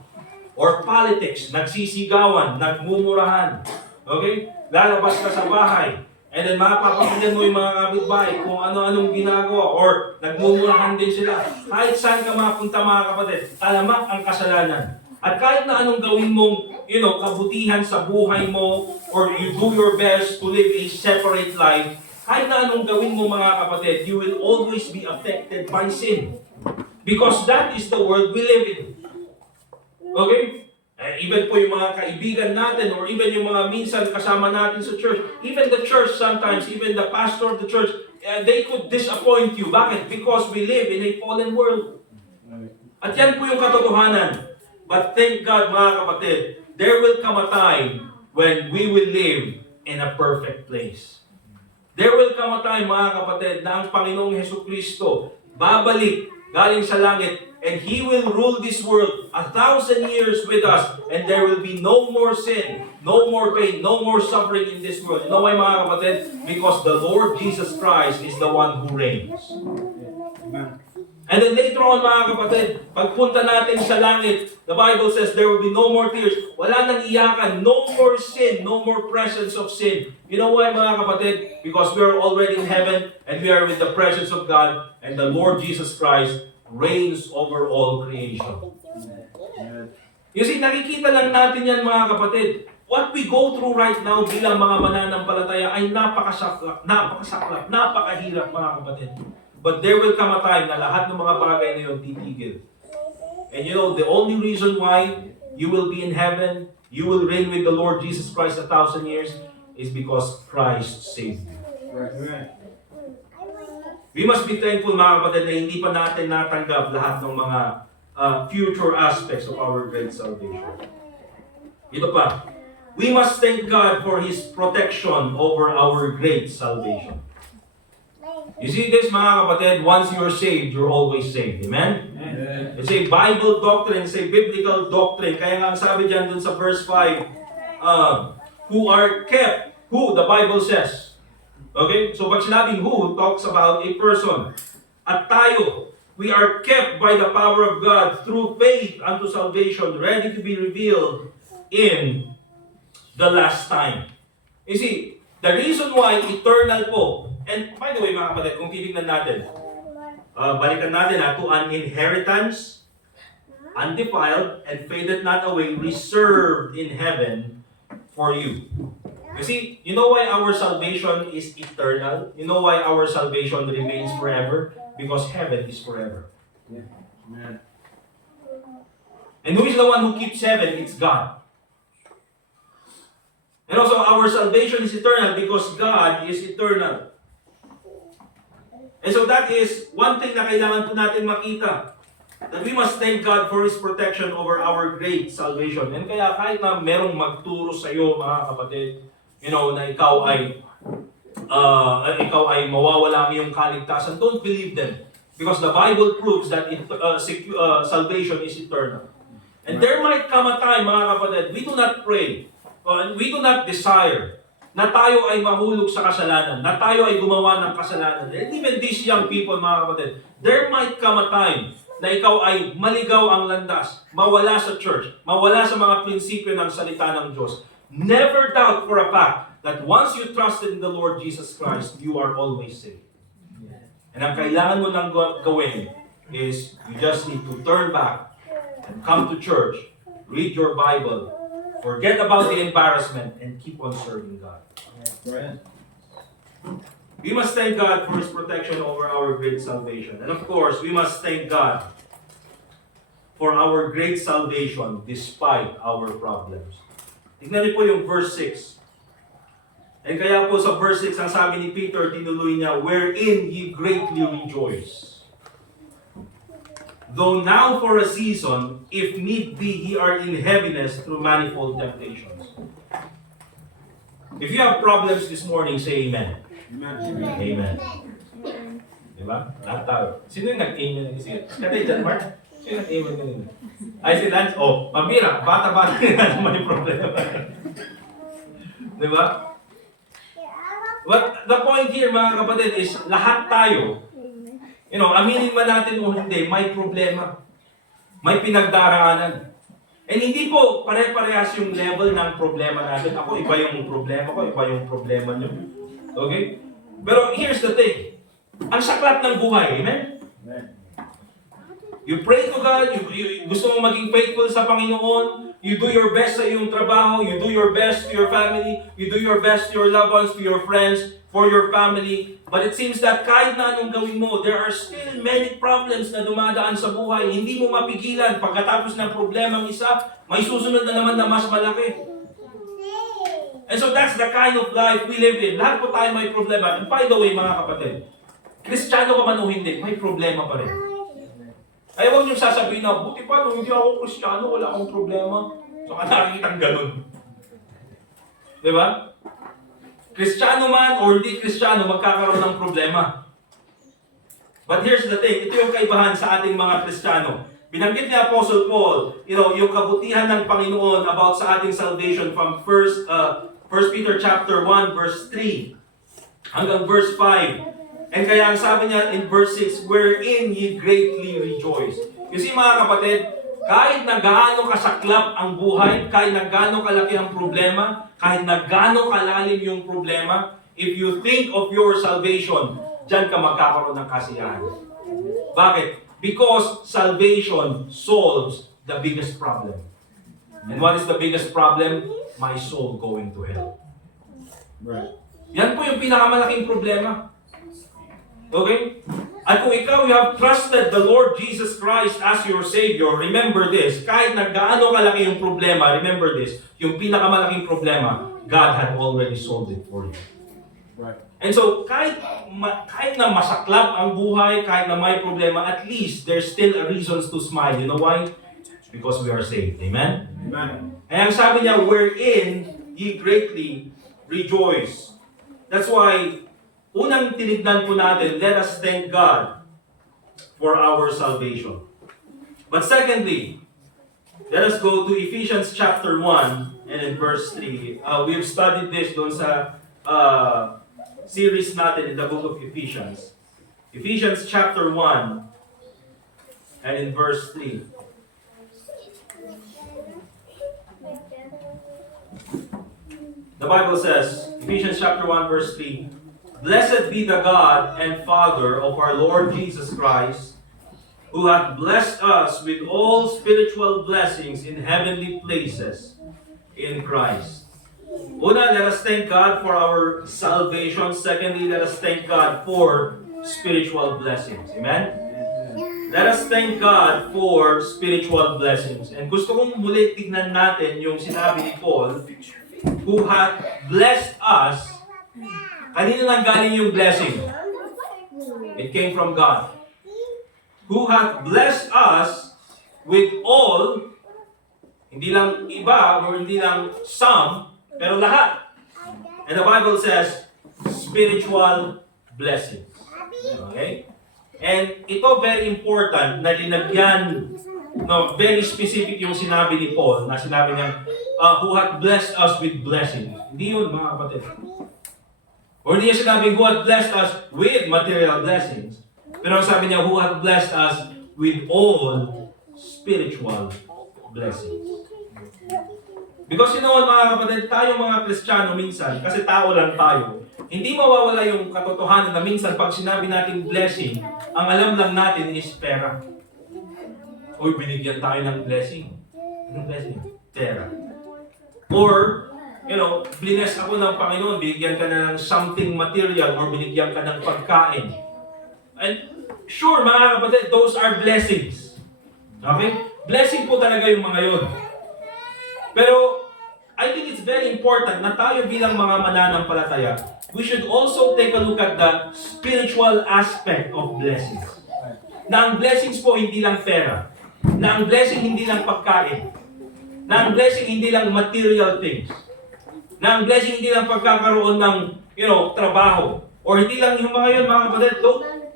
or politics, nagsisigawan, nagmumurahan. Okay? Lalabas ka sa bahay, and then mapapakinggan mo yung mga kapitbahay kung ano-anong ginagawa, or nagmumurahan din sila. Kahit saan ka mapunta mga kapatid, talamak ang kasalanan. At kahit na anong gawin mong, kabutihan sa buhay mo, or you do your best to live a separate life, kahit na anong gawin mo mga kapatid, you will always be affected by sin. Because that is the world we live in. Okay? Even po yung mga kaibigan natin, or even yung mga minsan kasama natin sa church, even the church sometimes, even the pastor of the church, they could disappoint you. Bakit? Because we live in a fallen world. At yan po yung katotohanan. But thank God mga kapatid, there will come a time when we will live in a perfect place. There will come a time mga kapatid na ang Panginoong Hesukristo babalik galing sa langit, and He will rule this world 1,000 years with us, and there will be no more sin, no more pain, no more suffering in this world. You know why mga kapatid? Because the Lord Jesus Christ is the one who reigns. And then later on mga kapatid, pagpunta natin sa langit, the Bible says there will be no more tears. Wala nang iyakan, no more sin, no more presence of sin. You know why mga kapatid? Because we are already in heaven, and we are with the presence of God, and the Lord Jesus Christ reigns over all creation. You see, nakikita lang natin yan mga kapatid. What we go through right now bilang mga mananampalataya ay napakasaklap, napakahirap mga kapatid. But there will come a time na lahat ng mga bagay na yun titigil. And the only reason why you will be in heaven, you will reign with the Lord Jesus Christ 1,000 years, is because Christ saved you. We must be thankful mga kapatid na hindi pa natin natanggap lahat ng mga future aspects of our great salvation. Ito pa, we must thank God for His protection over our great salvation. You see this mga kapatid, once you're saved, you're always saved. Amen? Amen. It's a Bible doctrine, it's a biblical doctrine. Kaya nga ang sabi dyan dun sa verse 5, who are kept, who the Bible says. Okay? So pag sinabing who, talks about a person. At tayo, we are kept by the power of God through faith unto salvation, ready to be revealed in the last time. You see, the reason why eternal po, and by the way mga kapatid, kung titignan natin, balikan natin to an inheritance, undefiled, and faded not away, reserved in heaven for you. You see, you know why our salvation is eternal? You know why our salvation remains forever? Because heaven is forever. Yeah. Amen. And who is the one who keeps heaven? It's God. And also, our salvation is eternal because God is eternal. And so that is one thing na kailangan po natin makita. That we must thank God for His protection over our great salvation. And kaya kahit na merong magturo sa iyo, mga kapatid, na ikaw ay mawawala ang iyong kaligtasan, don't believe them. Because the Bible proves that salvation is eternal. And there might come a time, mga kapatid, we do not pray, we do not desire na tayo ay mahulog sa kasalanan, na tayo ay gumawa ng kasalanan. And even these young people, mga kapatid, there might come a time na ikaw ay maligaw ang landas, mawala sa church, mawala sa mga prinsipyo ng salita ng Diyos. Never doubt for a fact that once you trusted in the Lord Jesus Christ, you are always saved. And ang kailangan mo nang gawin is you just need to turn back and come to church, read your Bible, forget about the embarrassment, and keep on serving God. We must thank God for His protection over our great salvation. And of course, we must thank God for our great salvation despite our problems. Tignan niyo po yung verse 6. And kaya po sa verse 6, ang sabi ni Peter, tinuloy niya, wherein ye greatly rejoice. Though now for a season, if need be, ye are in heaviness through manifold temptations. If you have problems this morning, say amen. Amen. Amen. Diba? Lahat tayo. Sino yung nag-amen? Sige, katay dyan, Mark. Sino yung nag-amen kanina? Ay, si Lance. Oh, mabira. Bata-bata na may problema. Diba? But the point here, mga kapatid, is lahat tayo, aminin man natin o hindi, may problema. May pinagdaraanan. And hindi po pare-parehas yung level ng problema natin. Ako, iba yung problema ko, iba yung problema nyo. Okay? Pero here's the thing. Ang saklap ng buhay, amen? You pray to God, you gusto mong maging faithful sa Panginoon, you do your best sa iyong trabaho, you do your best to your family, you do your best to your loved ones, to your friends, for your family. But it seems that kahit na anong gawin mo, there are still many problems na dumadaan sa buhay. Hindi mo mapigilan. Pagkatapos ng problemang isa, may susunod na naman na mas malaki. And so that's the kind of life we live in. Lahat po tayo may problema. And by the way, mga kapatid, Kristiyano ka man o hindi, may problema pa rin. Ay, huwag niyong sasabihin na, buti pa, nung hindi ako Kristiyano, wala akong problema. So, nakikitang ganun. Diba? Kristiyano man or hindi Kristiyano, magkakaroon ng problema. But here's the thing, ito yung kaibahan sa ating mga Kristiyano. Binanggit ni Apostle Paul, yung kabutihan ng Panginoon about sa ating salvation from 1 Peter chapter 1 verse 3 hanggang verse 5. And kaya ang sabi niya in verse 6, wherein ye greatly rejoice. Kasi mga kapatid, kahit na gaano kasaklap ang buhay, kahit na gaano kalaki ang problema, kahit na gaano kalalim yung problema, if you think of your salvation, diyan ka magkakaroon ng kasiyahan. Bakit? Because salvation solves the biggest problem. And what is the biggest problem? My soul going to hell. Right. Yan po yung pinakamalaking problema. Okay? At kung ikaw, you have trusted the Lord Jesus Christ as your Savior, remember this, kahit na gaano kalaki yung problema, remember this, yung pinakamalaking problema, God had already solved it for you. Right. And so, kahit na masaklap ang buhay, kahit na may problema, at least there's still a reasons to smile. You know why? Because we are saved. Amen? Amen. Kaya ang sabi niya, wherein ye greatly rejoice. That's why, unang tinignan po natin, let us thank God for our salvation. But secondly, let us go to Ephesians chapter 1 and in verse 3. We've studied this doon sa series natin in the book of Ephesians. Ephesians chapter 1 and in verse 3. The Bible says, Ephesians chapter 1 verse 3, blessed be the God and Father of our Lord Jesus Christ, who hath blessed us with all spiritual blessings in heavenly places in Christ. Una, let us thank God for our salvation. Secondly, let us thank God for spiritual blessings. Amen? Let us thank God for spiritual blessings. And gusto kong muli tignan natin yung sinabi ni Paul, who hath blessed us. Kanino nang galing yung blessing? It came from God. Who hath blessed us with all, hindi lang iba or hindi lang some, pero lahat. And the Bible says, spiritual blessings. Okay? And ito very important na linagyan, very specific yung sinabi ni Paul, na sinabi niya, who hath blessed us with blessings. Hindi yun, mga kapatid. Or hindi niya sinabing, who hath blessed us with material blessings. Pero sabi niya, who hath blessed us with all spiritual blessings. Because you know what, mga kapatid, tayo mga Kristiyano minsan, kasi tao lang tayo, hindi mawawala yung katotohanan na minsan pag sinabi natin blessing, ang alam lang natin is pera. Uy, binigyan tayo ng blessing. Anong blessing? Pera. Or, you know, bless ako ng Panginoon, binigyan ka na ng something material or binigyan ka ng pagkain. And sure, mga kapatid, those are blessings. Okay? Blessing po talaga yung mga yun. Pero, I think it's very important na tayo bilang mga mananampalataya, we should also take a look at the spiritual aspect of blessings. Na ang blessings po hindi lang pera. Na ang blessing hindi lang pagkain. Na ang blessing hindi lang material things. Na ang blessing hindi lang pagkakaroon ng, trabaho. Or hindi lang yung mga yun, mga kapatid.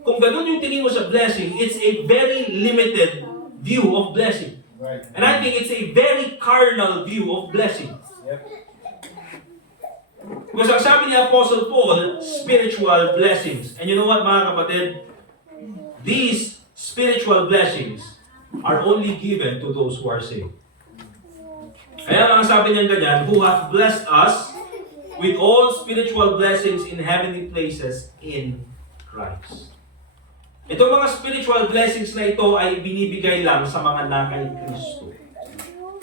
Kung ganun yung tingin mo sa blessing, it's a very limited view of blessing. Right. And I think it's a very carnal view of blessing. Yep. Because ang sabi ni Apostle Paul, spiritual blessings. And you know what, mga kapatid? These spiritual blessings are only given to those who are saved. Kaya ang sabi niya ganyan, who hath blessed us with all spiritual blessings in heavenly places in Christ. Itong mga spiritual blessings na ito ay binibigay lang sa mga na kay Kristo.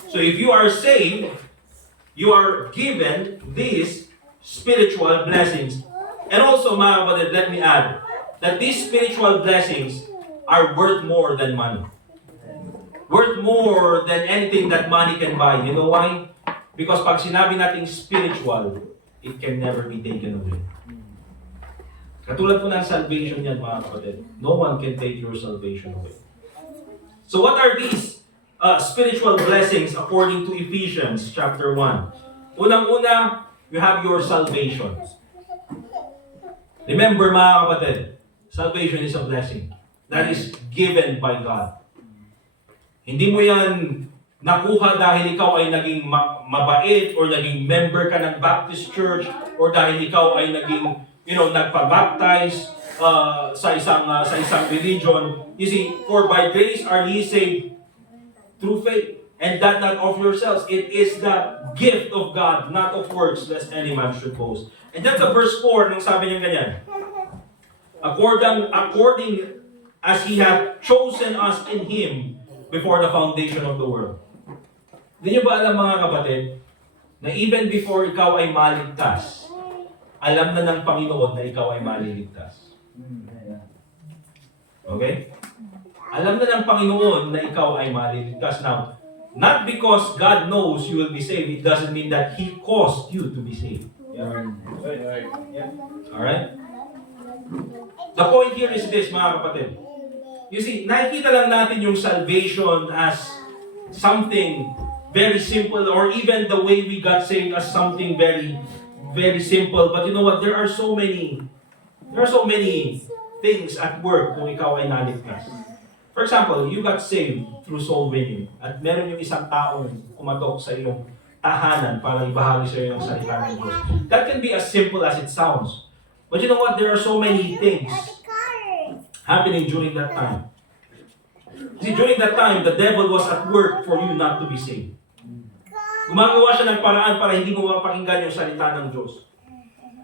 So if you are saved, you are given these spiritual blessings. And also, mga kapatid, let me add, that these spiritual blessings are worth more than money. Worth more than anything that money can buy. You know why? Because pag sinabi nating spiritual, it can never be taken away. Katulad po ng salvation yan, mga kapatid. No one can take your salvation away. So what are these spiritual blessings according to Ephesians chapter 1? Unang-una, you have your salvation. Remember, mga kapatid, salvation is a blessing that is given by God. Hindi mo yan nakuha dahil ikaw ay naging mabait or naging member ka ng Baptist Church or dahil ikaw ay naging nagpa-baptize sa isang religion. You see, for by grace are ye saved through faith, and that not of yourselves. It is the gift of God, not of works, lest any man should boast. And that's a verse 4 nung sabi niya ganyan. According as He hath chosen us in Him before the foundation of the world. Hindi niyo ba alam, mga kapatid, na even before ikaw ay maligtas, alam na ng Panginoon na ikaw ay maliligtas. Okay? Alam na ng Panginoon na ikaw ay maliligtas. Now, not because God knows you will be saved, it doesn't mean that He caused you to be saved. Right. Yeah. Alright? The point here is this, mga kapatid. You see, nakikita lang natin yung salvation as something very simple, or even the way we got saved as something very, very simple. But you know what? There are so many things at work kung ikaw ay naligtas. For example, you got saved through soul winning. At meron yung isang taong kumatok sa iyong tahanan para ibahagi sa iyo yung salita ng Diyos. That can be as simple as it sounds. But you know what? There are so many things happening during that time. See, during that time, the devil was at work for you not to be saved. Gumagawa siya ng paraan para hindi mo mapakinggan yung salita ng Diyos.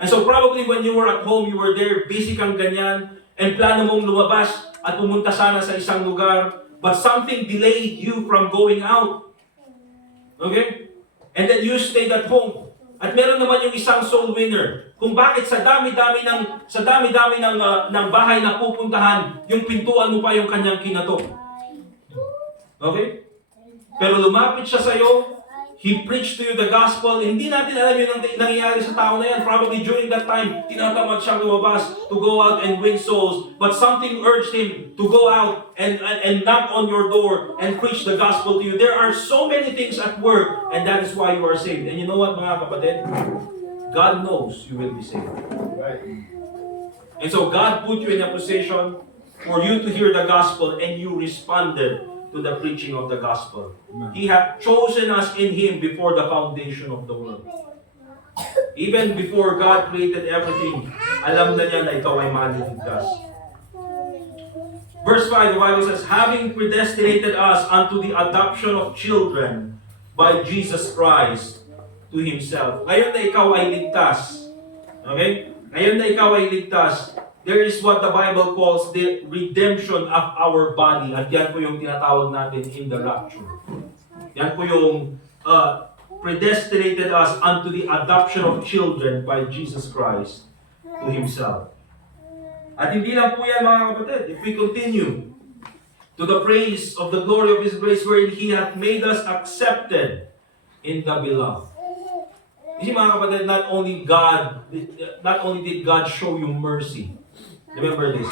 And so probably when you were at home, you were there, busy kang ganyan, and plano mong lumabas at pumunta sana sa isang lugar, but something delayed you from going out. Okay? And then you stayed at home. At meron naman yung isang soul winner. Kung bakit sa dami-dami ng bahay na pupuntahan, yung pintuan mo pa yung kanyang kinatok. Okay? Pero lumapit siya sa iyo, he preached to you the gospel. Hindi natin alam yung nangyayari sa tao na yan. Probably during that time, tinatamad siyang lumabas to go out and win souls. But something urged him to go out and knock on your door and preach the gospel to you. There are so many things at work, and that is why you are saved. And you know what, mga kapatid? God knows you will be saved. Right. And so God put you in a position for you to hear the gospel, and you responded to the preaching of the gospel. He hath chosen us in Him before the foundation of the world. Even before God created everything, alam na niya na ikaw ay maliligtas. Verse 5, the Bible says, having predestinated us unto the adoption of children by Jesus Christ to Himself. Ngayon na ikaw ay ligtas. Okay? Ngayon na ikaw ay ligtas. There is what the Bible calls the redemption of our body. At yan po yung tinatawag natin in the rapture. Yan po yung predestinated us unto the adoption of children by Jesus Christ to Himself. At hindi lang po yan mga kapatid. If we continue to the praise of the glory of His grace wherein He hath made us accepted in the beloved. You see mga kapatid, not only did God show you mercy. Remember this,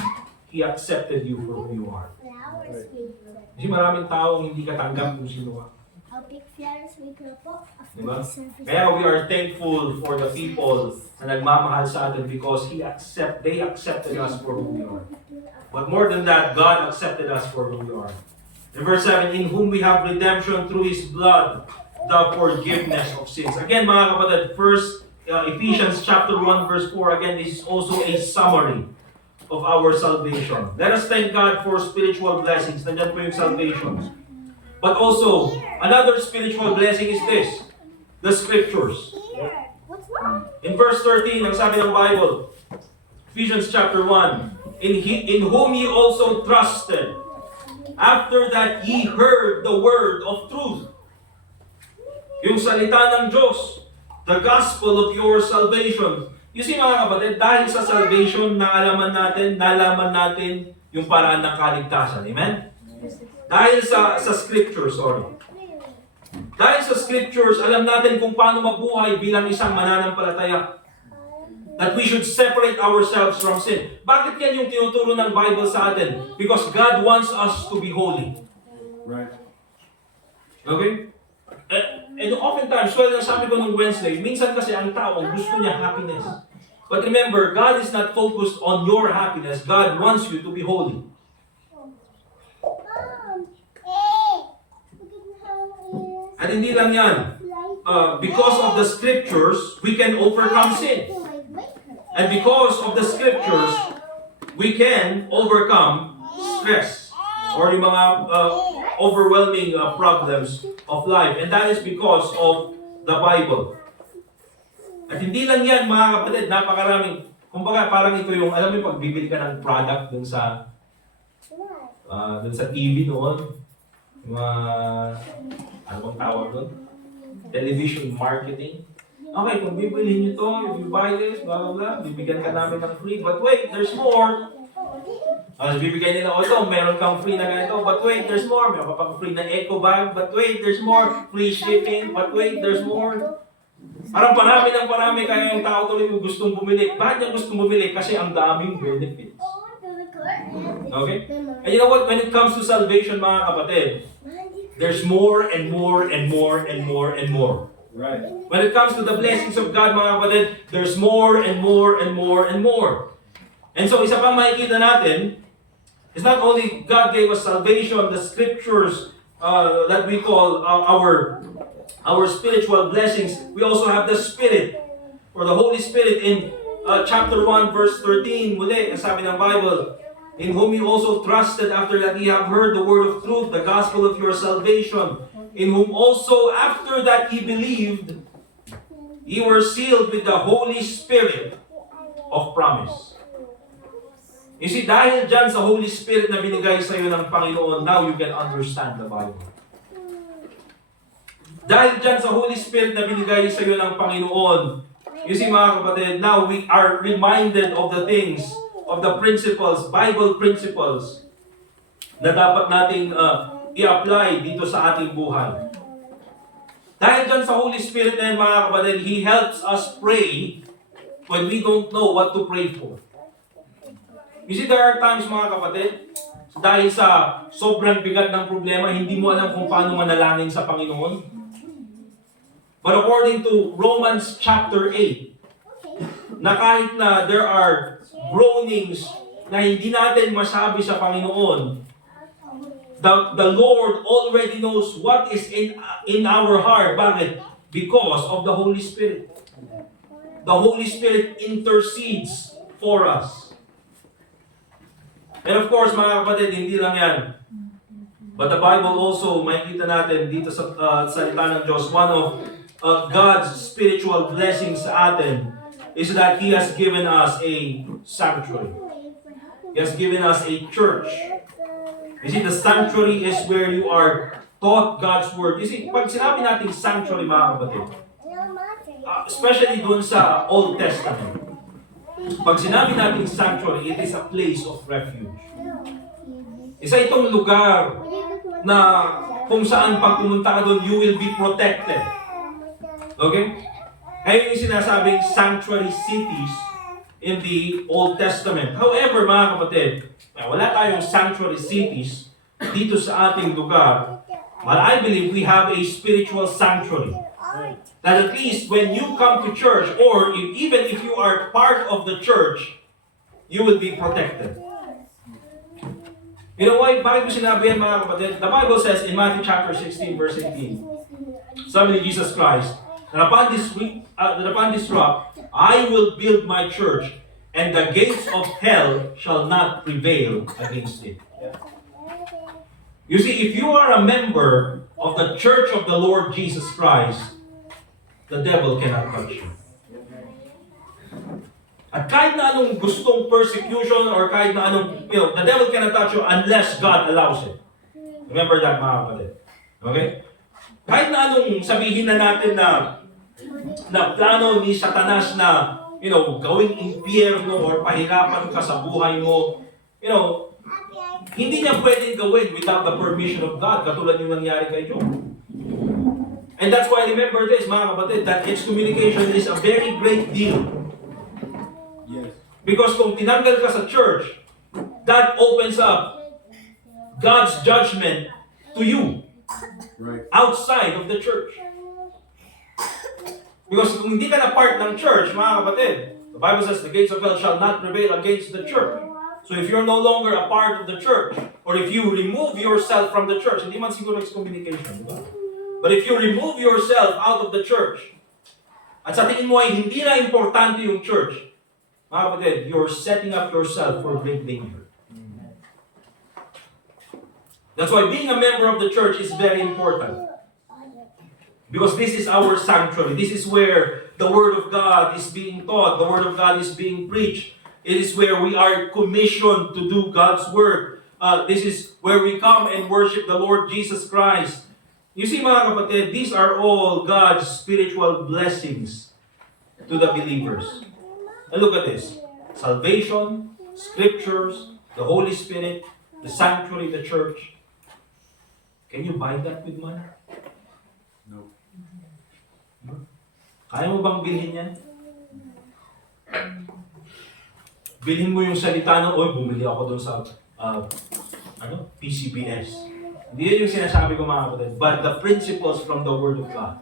He accepted you for who you are. Kasi maraming taong hindi katanggap kung sino ka. Diba? Kaya we are thankful for the people na nagmamahal sa atin because they accepted us for who we are. But more than that, God accepted us for who we are. In verse 7, in whom we have redemption through His blood, the forgiveness of sins. Again mga kapatid, Ephesians chapter 1 verse 4, again, this is also a summary of our salvation. Let us thank God for spiritual blessings. Nandiyan po yung salvation. But also, another spiritual blessing is this, the scriptures. In verse 13, ang sabi ng Bible, Ephesians chapter 1, in whom ye also trusted, after that ye heard the word of truth. Yung salita ng Diyos, the gospel of your salvation. You see mga kapatid, dahil sa salvation, nalaman natin yung paraan ng kaligtasan. Amen? Dahil sa scriptures, Dahil sa scriptures, alam natin kung paano mabuhay bilang isang mananampalataya. That we should separate ourselves from sin. Bakit yan yung tinuturo ng Bible sa atin? Because God wants us to be holy. Right. Okay? And oftentimes, well, sabi ko nung Wednesday, minsan kasi ang tao gusto niya happiness. But remember, God is not focused on your happiness. God wants you to be holy. At hindi lang yan. Because of the scriptures, we can overcome sin. And because of the scriptures, we can overcome stress or yung mga overwhelming problems of life. And that is because of the Bible. At hindi lang yan mga kapatid, napakaraming. Kumbaga parang ito yung, alam mo pag bibili ka ng product dun sa TV noon, ano bang tawag doon? Television marketing. Okay, kung bibili nyo to, if you buy this, blah blah blah, bibigyan ka namin ng free. But wait, there's more. Bibigyan nila, ito, meron kang free na ganito. But wait, there's more. Meron ka pang free na eco bag. But wait, there's more. Free shipping. But wait, there's more. Parang parami kaya yung tao tuloy gustong bumili. Bakit niya gustong bumili? Kasi ang daming benefits. Okay? And you know what? When it comes to salvation, mga kapatid, there's more and more and more and more and more. Right. When it comes to the blessings of God, mga kapatid, there's more and more and more and more. And so, isa pang makikita natin, is not only God gave us salvation, the scriptures that we call our spiritual blessings, we also have the Spirit, or the Holy Spirit in chapter 1, verse 13, muli, ang sabi ng Bible, in whom you also trusted after that ye have heard the word of truth, the gospel of your salvation, in whom also after that ye believed, ye were sealed with the Holy Spirit of promise. You see, dahil dyan sa Holy Spirit na binigay sa iyo ng Panginoon, now you can understand the Bible. Dahil dyan sa Holy Spirit na binigay sa iyo ng Panginoon, you see mga kapatid, now we are reminded of the things, of the principles, Bible principles, na dapat nating i-apply dito sa ating buhay. Dahil dyan sa Holy Spirit na yan, mga kapatid, He helps us pray when we don't know what to pray for. You see, there are times, mga kapatid, dahil sa sobrang bigat ng problema, hindi mo alam kung paano manalangin sa Panginoon. But according to Romans chapter 8, na kahit na there are groanings na hindi natin masabi sa Panginoon, The Lord already knows what is in our heart. Bakit? Because of the Holy Spirit. The Holy Spirit intercedes for us. And of course, mga kapatid, hindi lang yan. But the Bible also, makikita natin dito sa salita ng Diyos, one of God's spiritual blessings sa atin is that He has given us a sanctuary. He has given us a church. You see, the sanctuary is where you are taught God's Word. You see, pag sinabi natin sanctuary, mga kapatid, especially dun sa Old Testament, pag sinabi natin sanctuary, it is a place of refuge. Isa itong lugar na kung saan pag pumunta ka doon, you will be protected. Okay? Kaya yung sinasabing sanctuary cities in the Old Testament. However, mga kapatid, wala tayong sanctuary cities dito sa ating lugar. But I believe we have a spiritual sanctuary. That at least when you come to church, or even if you are part of the church, you will be protected. You know why? Bakit ko sinabi yan, mga kapatid? The Bible says in Matthew chapter 16, verse 18, sabi ni Jesus Christ, that upon this rock, I will build my church, and the gates of hell shall not prevail against it. You see, if you are a member of the church of the Lord Jesus Christ, the devil cannot touch you. At kahit na anong gustong persecution or kahit na anong, the devil cannot touch you unless God allows it. Remember that, mga kapatid. Okay? Kahit na anong sabihin na natin na plano ni Satanas na, gawing impyerno or pahirapan ka sa buhay mo, hindi niya pwedeng gawin without the permission of God, katulad yung nangyari kay Job. And that's why remember this, mga kapatid, that excommunication is a very great deal. Yes. Because kung tinanggal ka sa church, that opens up God's judgment to you. Right. Outside of the church. Because kung hindi ka na part ng church, mga kapatid, the Bible says the gates of hell shall not prevail against the church. So if you're no longer a part of the church, or if you remove yourself from the church, hindi man siguro excommunication, di ba? But if you remove yourself out of the church, at sa tingin mo ay hindi na importante yung church, mga kapatid, you're setting up yourself for great danger. That's why being a member of the church is very important. Because this is our sanctuary. This is where the Word of God is being taught. The Word of God is being preached. It is where we are commissioned to do God's work. This is where we come and worship the Lord Jesus Christ. You see, mga kapatid, these are all God's spiritual blessings to the believers. And look at this. Salvation, Scriptures, the Holy Spirit, the sanctuary, the church. Can you buy that with money? No. Kaya mo bang bilhin yan? Bilhin mo yung salita ng, bumili ako doon sa PCBS. Hindi yun yung sinasabi ko, mga kapatid. But the principles from the Word of God.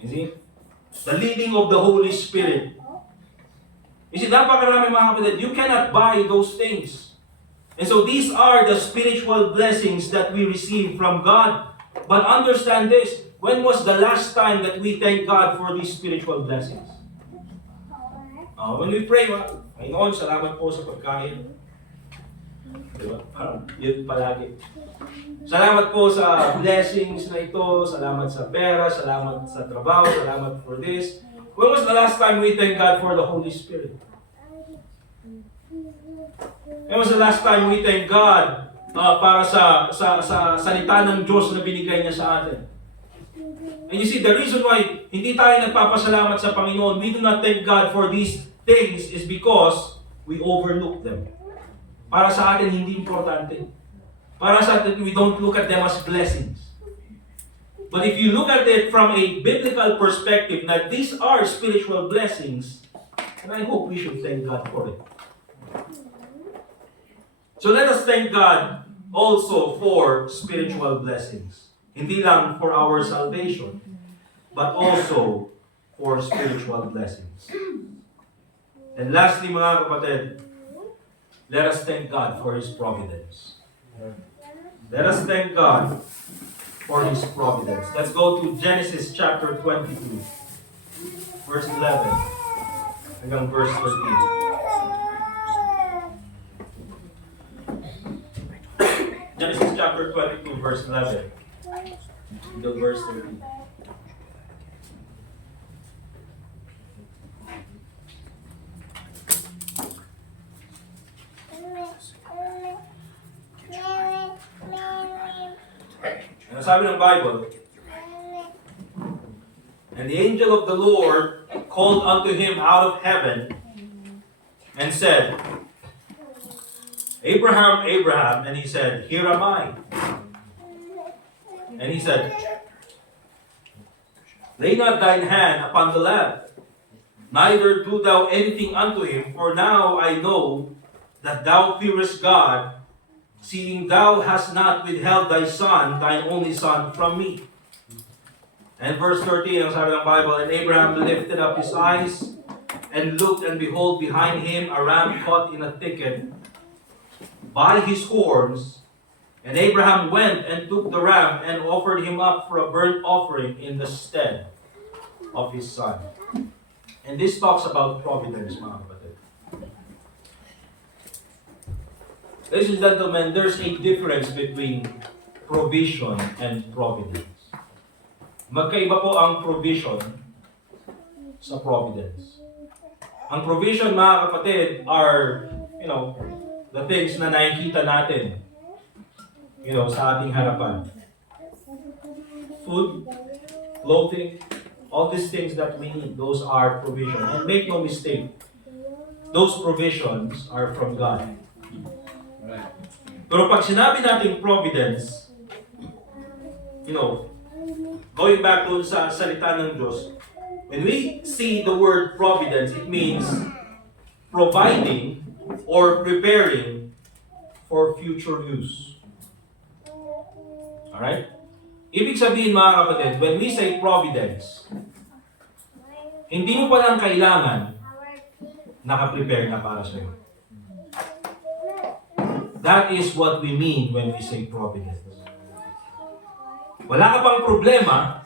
You see? The leading of the Holy Spirit. You see, napakarami, mga kapatid. You cannot buy those things. And so these are the spiritual blessings that we receive from God. But understand this. When was the last time that we thank God for these spiritual blessings? When we pray, Panginoon, salamat po sa pagkain. Diba? Parang yun palagi. Salamat po sa blessings na ito. Salamat sa pera. Salamat sa trabaho. Salamat for this. When was the last time we thank God for the Holy Spirit? When was the last time we thank God para sa salita ng Diyos na binigay niya sa atin? And you see, the reason why hindi tayo nagpapasalamat sa Panginoon, we do not thank God for these things is because we overlook them. Para sa atin, hindi importante. Para sa atin, we don't look at them as blessings. But if you look at it from a biblical perspective, that these are spiritual blessings, and I hope we should thank God for it. So let us thank God also for spiritual blessings. Hindi lang for our salvation, but also for spiritual blessings. And lastly, mga kapatid, let us thank God for His providence. Let us thank God for His providence. Let's go to Genesis chapter 22, verse 11 hanggang verse 13. Genesis chapter 22, verse 11 until verse 13. Ano sabi ng Bible? And the angel of the Lord called unto him out of heaven and said, Abraham, Abraham. And he said, Here am I. And he said, Lay not thine hand upon the lad, neither do thou anything unto him, for now I know that thou fearest God, seeing thou hast not withheld thy son, thine only son, from me. And verse 13, ang sabi ng Bible, And Abraham lifted up his eyes, and looked, and behold, behind him a ram caught in a thicket by his horns. And Abraham went and took the ram, and offered him up for a burnt offering in the stead of his son. And this talks about providence, mga kapatid. Ladies and gentlemen, there's a difference between provision and providence. Magkaiba po ang provision sa providence. Ang provision, mga kapatid, are, the things na nakikita natin, sa ating harapan. Food, clothing, all these things that we need, those are provision. And make no mistake, those provisions are from God. Pero pag sinabi natin providence, going back dun sa salita ng Diyos, when we see the word providence, it means providing or preparing for future use. Alright? Ibig sabihin, mga kapatid, when we say providence, hindi mo pa lang kailangan nakaprepare na para sa'yo. That is what we mean when we say providence. Wala ka pang problema,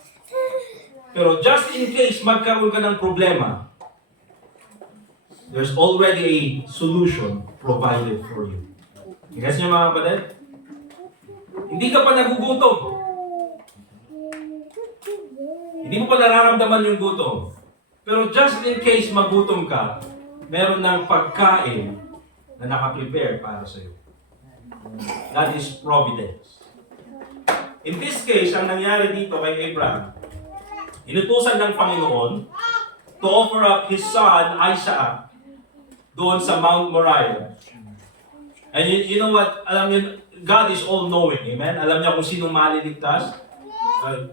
pero just in case magkaroon ka ng problema, there's already a solution provided for you. Guys niyo, mga kapatid? Hindi ka pa nagugutom. Hindi mo pa nararamdaman yung gutom. Pero just in case magutom ka, meron ng pagkain na nakaprepare para sa'yo. That is providence. In this case, ang nangyari dito kay Abraham, inutusan ng Panginoon to offer up his son, Isaac, doon sa Mount Moriah. And you know what? Alam niyo, God is all-knowing. Amen? Alam niya kung sinong maliligtas.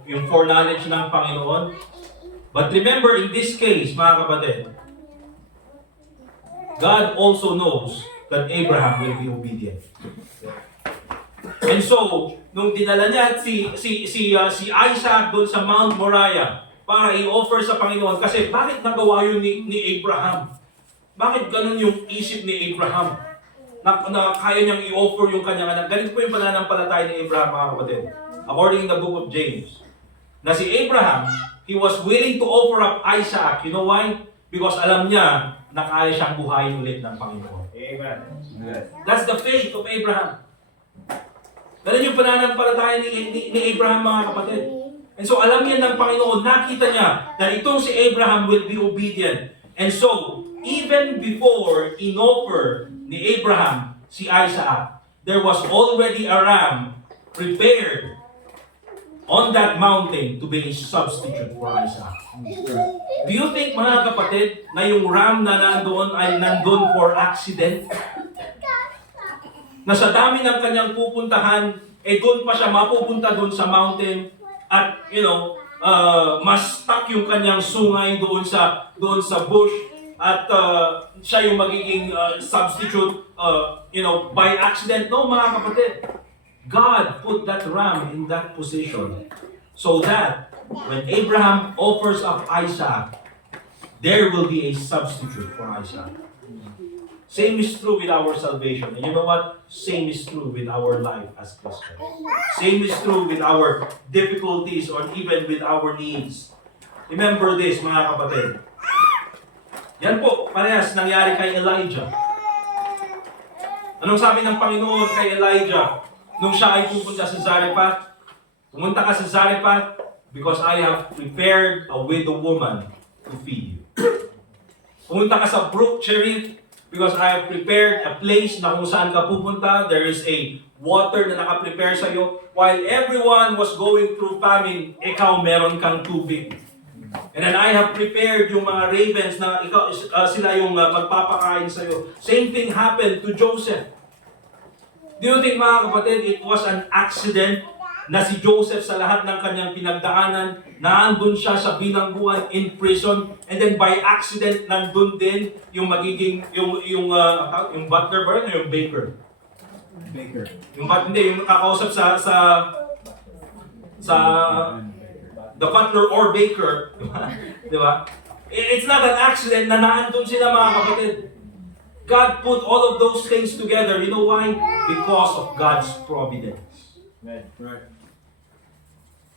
Yung foreknowledge ng Panginoon. But remember, in this case, mga kapatid, God also knows that Abraham will be obedient. And so, nung dinala niya si Isaac doon sa Mount Moriah para i-offer sa Panginoon, kasi bakit nagawa yun ni Abraham? Bakit ganun yung isip ni Abraham? Na kaya niyang i-offer yung kanyang anak. Ganito po yung pananampalataya ni Abraham, mga kapatid. According in the book of James. Na si Abraham, he was willing to offer up Isaac. You know why? Because alam niya na kaya siyang buhayin ulit ng Panginoon. Amen. That's the faith of Abraham. Ganun yung pananampalataya ni Abraham, mga kapatid. And so alam niya ng Panginoon, nakita niya na itong si Abraham will be obedient. And so, even before in-offer ni Abraham si Isaac, there was already a ram prepared on that mountain to be a substitute for Isaac. Do you think, mga kapatid, na yung ram na nandoon ay nandun for accident? Na sa dami ng kanyang pupuntahan, doon pa siya mapupunta doon sa mountain at, mas stuck yung kanyang sungay doon sa bush at siya yung magiging substitute, by accident. No, mga kapatid. God put that ram in that position so that when Abraham offers up Isaac, there will be a substitute for Isaac. Same is true with our salvation. And you know what? Same is true with our life as Christians. Same is true with our difficulties or even with our needs. Remember this, mga kapatid. Yan po, parehas nangyari kay Elijah. Anong sabi ng Panginoon kay Elijah nung siya ay pupunta sa Zarephath? Pumunta ka sa Zarephath because I have prepared a widow woman to feed you. Pumunta ka sa Brook Cherith because I have prepared a place na kung saan ka pupunta. There is a water na nakaprepare sa iyo. While everyone was going through famine, ikaw meron kang tubig. And then I have prepared yung mga ravens na ikaw, sila yung magpapakain sa iyo. Same thing happened to Joseph. Do you think, mga kapatid, it was an accident na si Joseph sa lahat ng kanyang pinagdaanan, naandun siya sa bilangguan in prison, and then by accident nandun din yung magiging yung butler ba yun, yung baker? Baker. Yung kakausap sa the butler or baker, di ba? It's not an accident na naandun sila, mga kapatid. God put all of those things together. You know why? Because of God's providence. Right.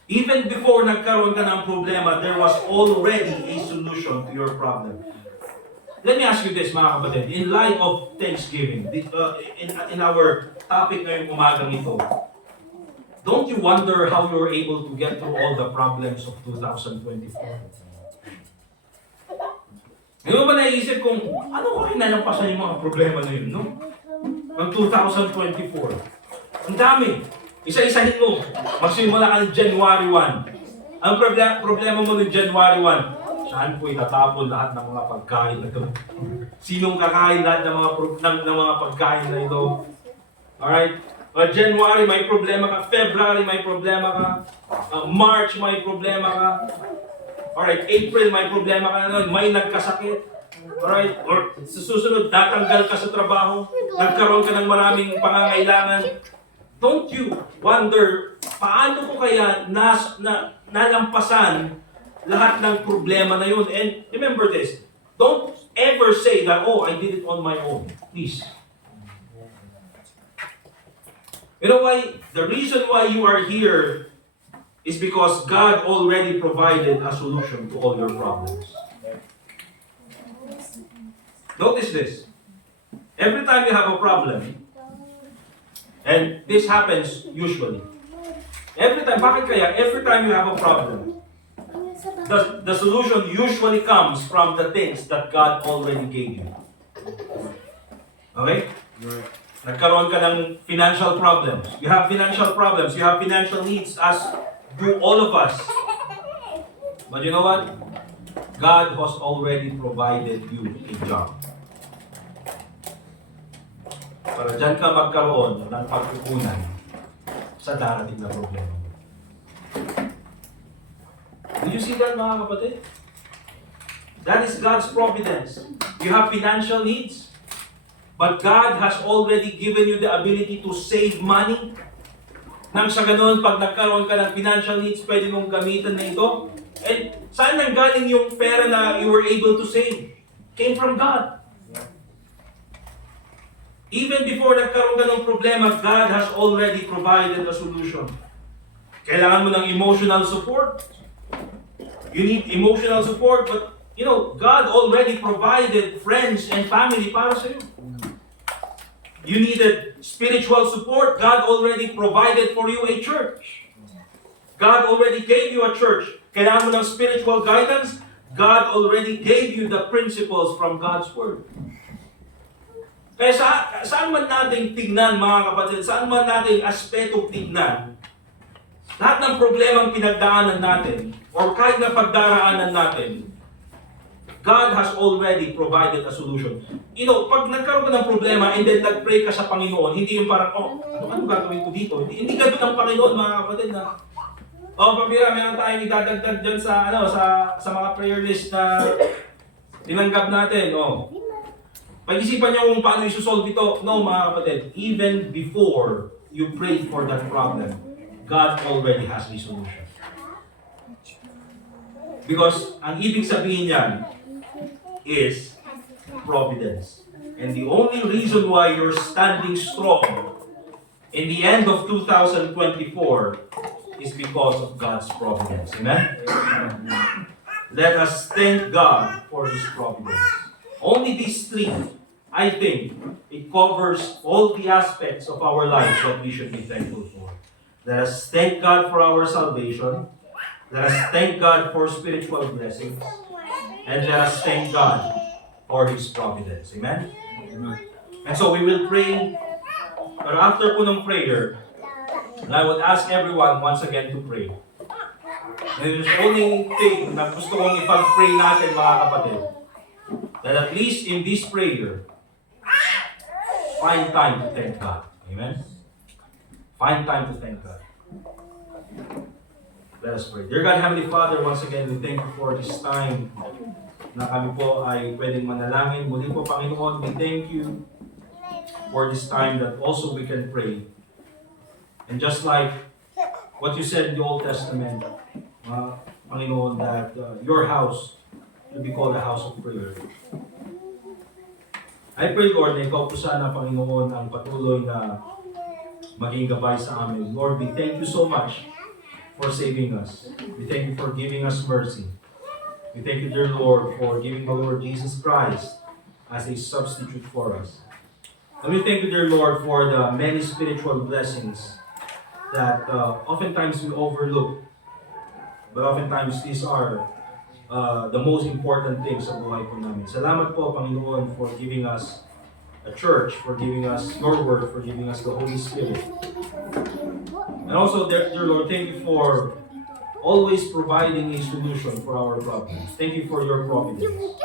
Even before nagkaroon ka ng problema, there was already a solution to your problem. Let me ask you this, mga kapatid. In light of Thanksgiving, in our topic ngayong umagang ito, don't you wonder how you're able to get through all the problems of 2024? Hindi mo ba naisip kung ano ko kinalampasan yung mga problema na yun, no? Ng 2024. Ang dami. Isa-isahin mo. Magsimula ka ng January 1. Ang problema mo ng January 1, saan po itatapon lahat ng mga pagkain na ito? Sinong kakain lahat ng mga pagkain na ito? Alright? January, may problema ka. February, may problema ka. March, may problema ka. Alright, April, may problema ka na. May nagkasakit. Alright? Or sa susunod, natanggal ka sa trabaho. Nagkaroon ka ng maraming pangangailangan. Don't you wonder, paano ko kaya nalampasan lahat ng problema na yun? And remember this, don't ever say that, oh, I did it on my own. Please. You know why? The reason why you are here is because God already provided a solution to all your problems. Notice this. Every time you have a problem, and this happens usually. Every time you have a problem, the solution usually comes from the things that God already gave you. Okay? Right. Nagkaroon ka ng financial problems. You have financial problems. You have financial needs, as do all of us. But you know what? God has already provided you a job. Para dyan ka magkaroon ng pagkukunan sa darating na problema mo. Do you see that, mga kapatid? That is God's providence. You have financial needs, but God has already given you the ability to save money. Nang sa ganun, pag nagkaroon ka ng financial needs, pwede mong gamitin na ito. And saan nanggaling yung pera na you were able to save? Came from God. Even before nagkaroon ka ng problema, God has already provided a solution. Kailangan mo ng emotional support. You need emotional support, but you know, God already provided friends and family para sa iyo. You needed spiritual support. God already provided for you a church. God already gave you a church. Kailangan mo ng spiritual guidance. God already gave you the principles from God's Word. Kaya saan man natin tignan, mga kapatid, saan man natin aspeto tignan, lahat ng problemang pinagdaanan natin, or kahit na pagdaraanan natin, God has already provided a solution. You know, pag nagkaroon ka ng problema and then nag-pray ka sa Panginoon, hindi yung parang, ano gagawin ko dito? Hindi ganun ang Panginoon, mga kapatid, na, pabira, meron tayong idadagdag dyan sa mga prayer list na tinanggap natin, Pag-isipan niyo kung paano i-solve ito. No, mga kapatid, even before you pray for that problem, God already has the solution. Because ang ibig sabihin niyan is providence. And the only reason why you're standing strong in the end of 2024 is because of God's providence. Amen? Let us thank God for His providence. Only these three, I think, it covers all the aspects of our lives that we should be thankful for. Let us thank God for our salvation. Let us thank God for spiritual blessings. And let us thank God for His providence. Amen? And so we will pray. But after po ng prayer, and I would ask everyone once again to pray. And there's only thing na gusto kong ipag-pray natin, mga kapatid, that at least in this prayer, find time to thank God. Amen? Find time to thank God. Let us pray. Dear God, Heavenly Father, once again, we thank you for this time na kami po ay pwedeng manalangin. Muli po, Panginoon, we thank you for this time that also we can pray. And just like what you said in the Old Testament, Panginoon, that your house should be called a house of prayer. I pray, Lord, na ikaw po sana, Panginoon, ang patuloy na maging gabay sa amin. Lord, we thank you so much for saving us. We thank you for giving us mercy. We thank you, dear Lord, for giving the Lord Jesus Christ as a substitute for us. And we thank you, dear Lord, for the many spiritual blessings that oftentimes we overlook. But oftentimes these are the most important things sa buhay po namin. Salamat po, Panginoon, for giving us a church, for giving us your word, for giving us the Holy Spirit. And also, dear Lord, thank you for always providing a solution for our problems. Thank you for your providence.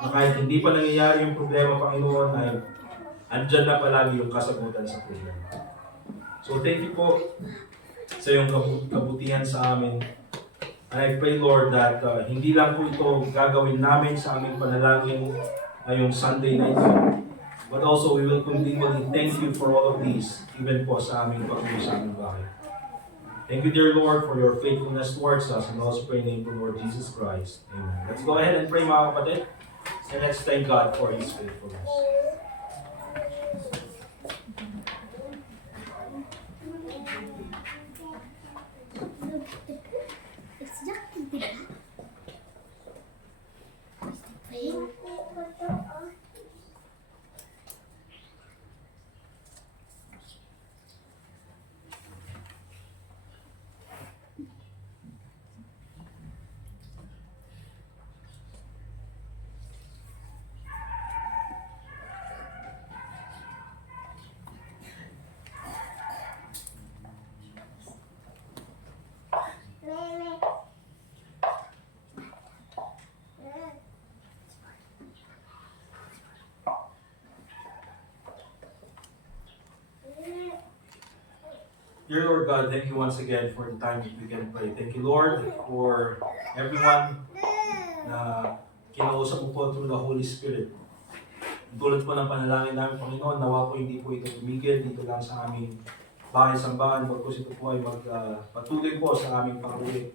Na kahit hindi pa nangyayari yung problema, Panginoon, ay andyan na palagi yung kasagutan sa problema. So thank you po sa iyong kabutihan sa amin. And I pray, Lord, that hindi lang po ito gagawin namin sa aming panalangin ngayong Sunday na ito, but also we will continually thank you for all of these, even po sa aming pag-uwi sa aming bahay. Thank you, dear Lord, for your faithfulness towards us, and also pray in the name of the Lord Jesus Christ. Amen. Let's go ahead and pray, mga kapatid, and let's thank God for His faithfulness. Dear Lord God, thank you once again for the time that we can pray. Thank you, Lord, for everyone na kinausap mo po through the Holy Spirit. Tulad po ng panalangin namin, Panginoon, nawa po hindi po ito tumigil dito lang sa aming bahay-sambahan, bagkus ito po ay magpatuloy po sa aming pag-uwi.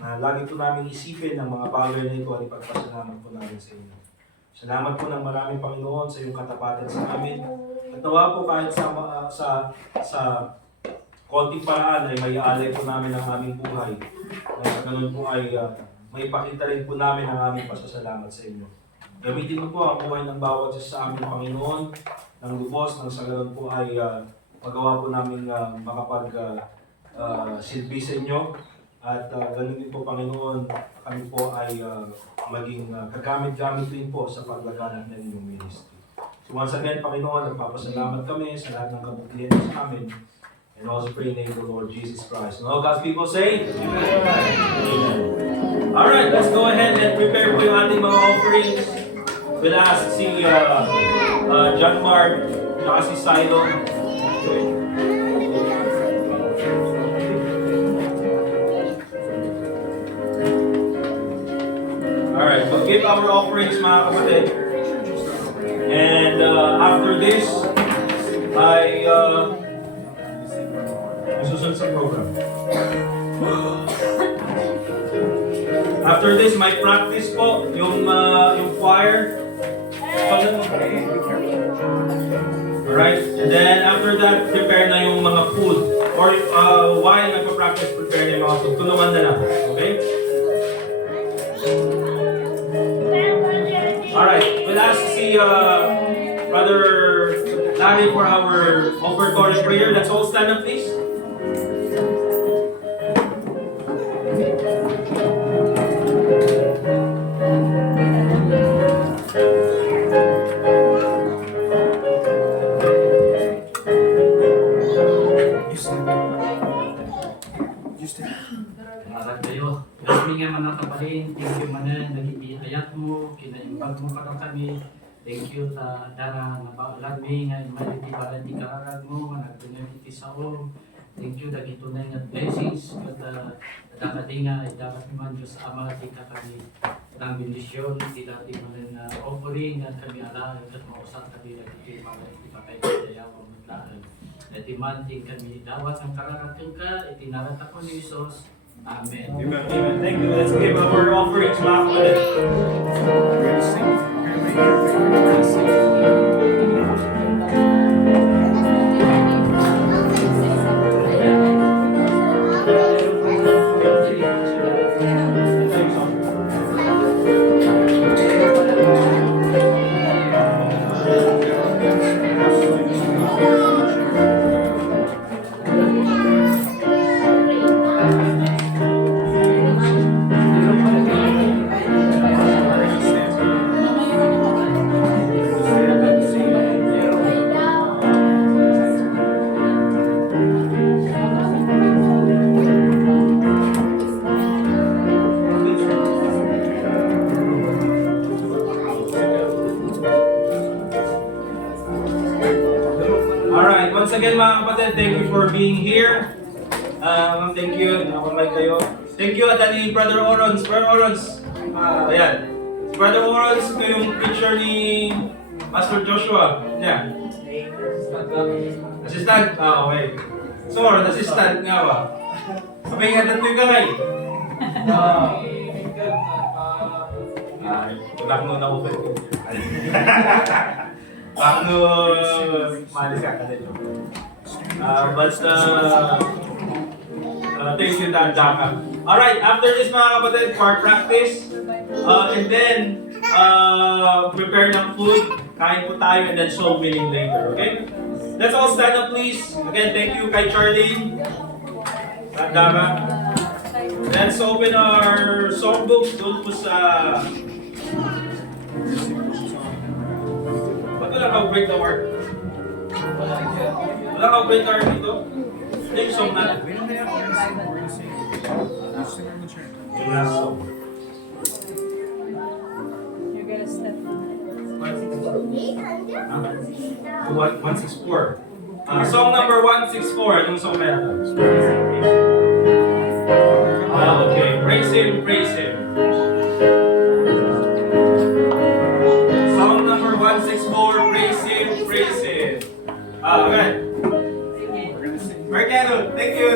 Na lagi po namin isipin ang mga bagay na ito at ipagpasalamat po namin sa inyo. Salamat po ng maraming, Panginoon, sa iyong katapatan sa amin. At nawa po kahit sa konting paraan ay may alay po namin ang aming buhay. At ganun po ay may pakita rin po namin ang aming pasasalamat sa inyo. Gamitin mo po ang buhay ng bawat isa sa aming Panginoon, ng lubos, nang sa ganun po ay magawa po namin silbi sa inyo. At ganun din po, Panginoon, kami po ay maging kagamit-gamit din po sa paglaganap ng inyong ministry. So once again, Panginoon, nagpapasalamat kami sa lahat ng kabutihan sa amin. And also pray in the name of the Lord Jesus Christ. And all God's people say, Amen. Amen. Alright, let's go ahead and prepare po yung ating mga offerings. We'll ask si John Mark, saka si Silon. Alright, we'll give our offerings, mga kapatid. And after this, susunod sa program. After this, may practice po, yung choir. Alright? And then after that, prepare na yung mga food. Or while nagpa-practice, prepare na yung mga food. Tulungan na lang. Okay? Alright, we'll ask si Brother Larry for our offertory prayer. Let's all stand up, please. Salamat kayo. Kami nga man kabalin, thank you manan, nag-ibiyayat mo, kinaimbag mo ka kami. Thank you ta dara nga baalag mi nga imaliti para di kararag mo, nga nagtunay iti sao. Thank you dagi tunay nga blessings kat dakati nga dapat man Dios Ama di ka kami ng bendisyon di dati man nga offering nga kami ala kat mausap kami dagiti para iti patay kaya mo mutlaan. Iti man din kami dawat ang kararating ka, itinarat ako ni Jesus. Amen. Amen. Amen. Thank you. Let's give our offerings, mga kapatid. Alright, once again mga kapatid, thank you for being here. Thank you, nakamay kayo. Thank you at ni Brother Orons. Brother Orons, ayan. Si Brother Orons, ito yung picture ni Pastor Joshua. Yeah. Assistant? Okay. Sorry, assistant nga ba? Sabay nga dito yung kamay. Bakno na ako kayo. Bakno, malis ka ka din. Thank you, Dan Jaka. Alright, after this mga kapatid, part practice. And then, prepare ng food. Kain po tayo and then soul winning later, okay? Let's all stand up please. Again, thank you kay Charlie. Dan Jaka. Let's open our songbooks doon po sa... Ba't wala ka-break the heart? Wala ka-break the heart dito? Ito yung song natin. Yung last song. You're gonna step. 164. Song number 164. Yung song na yan. Okay. Praise Him, praise Him. Song number 164. Praise Him, praise Him. Okay. Mercado, thank you.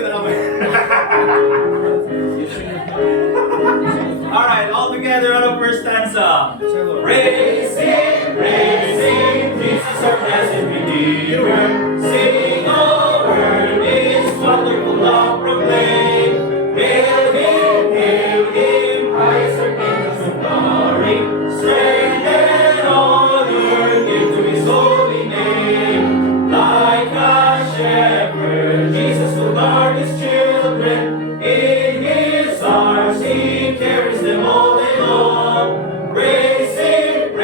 Alright, all together on the first stanza. Praise Him, Jesus our blessed Redeemer. Sing over His wonderful love proclaim. Hail Him, Christ our King of glory. Strength and honor give to His holy name. Like a shepherd, Jesus will guard His children. In His arms He carries them all day long. Praise Him,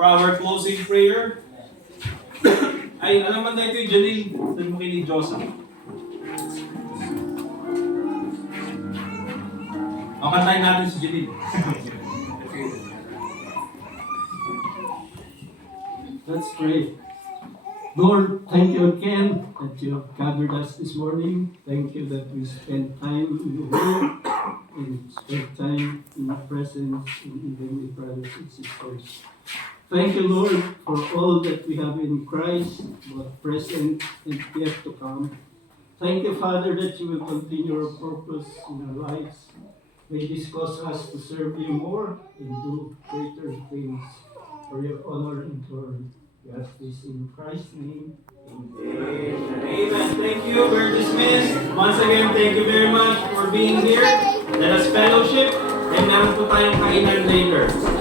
for our closing prayer. Ay, alam mo na ito yung Janine. Doon mo kay ni Josa. O, kantayin natin si Janine. Let's pray. Lord, thank you again that you have gathered us this morning. Thank you that we spent time in your word and spent time in your presence and even with brothers and sisters. Thank you, Lord, for all that we have in Christ, both present and yet to come. Thank you, Father, that you will continue your purpose in our lives. May this cause us to serve you more and do greater things for your honor and glory. We ask this in Christ's name. Amen. Amen. Thank you. We're dismissed. Once again, thank you very much for being here. Let us fellowship and meron po tayong kainan later.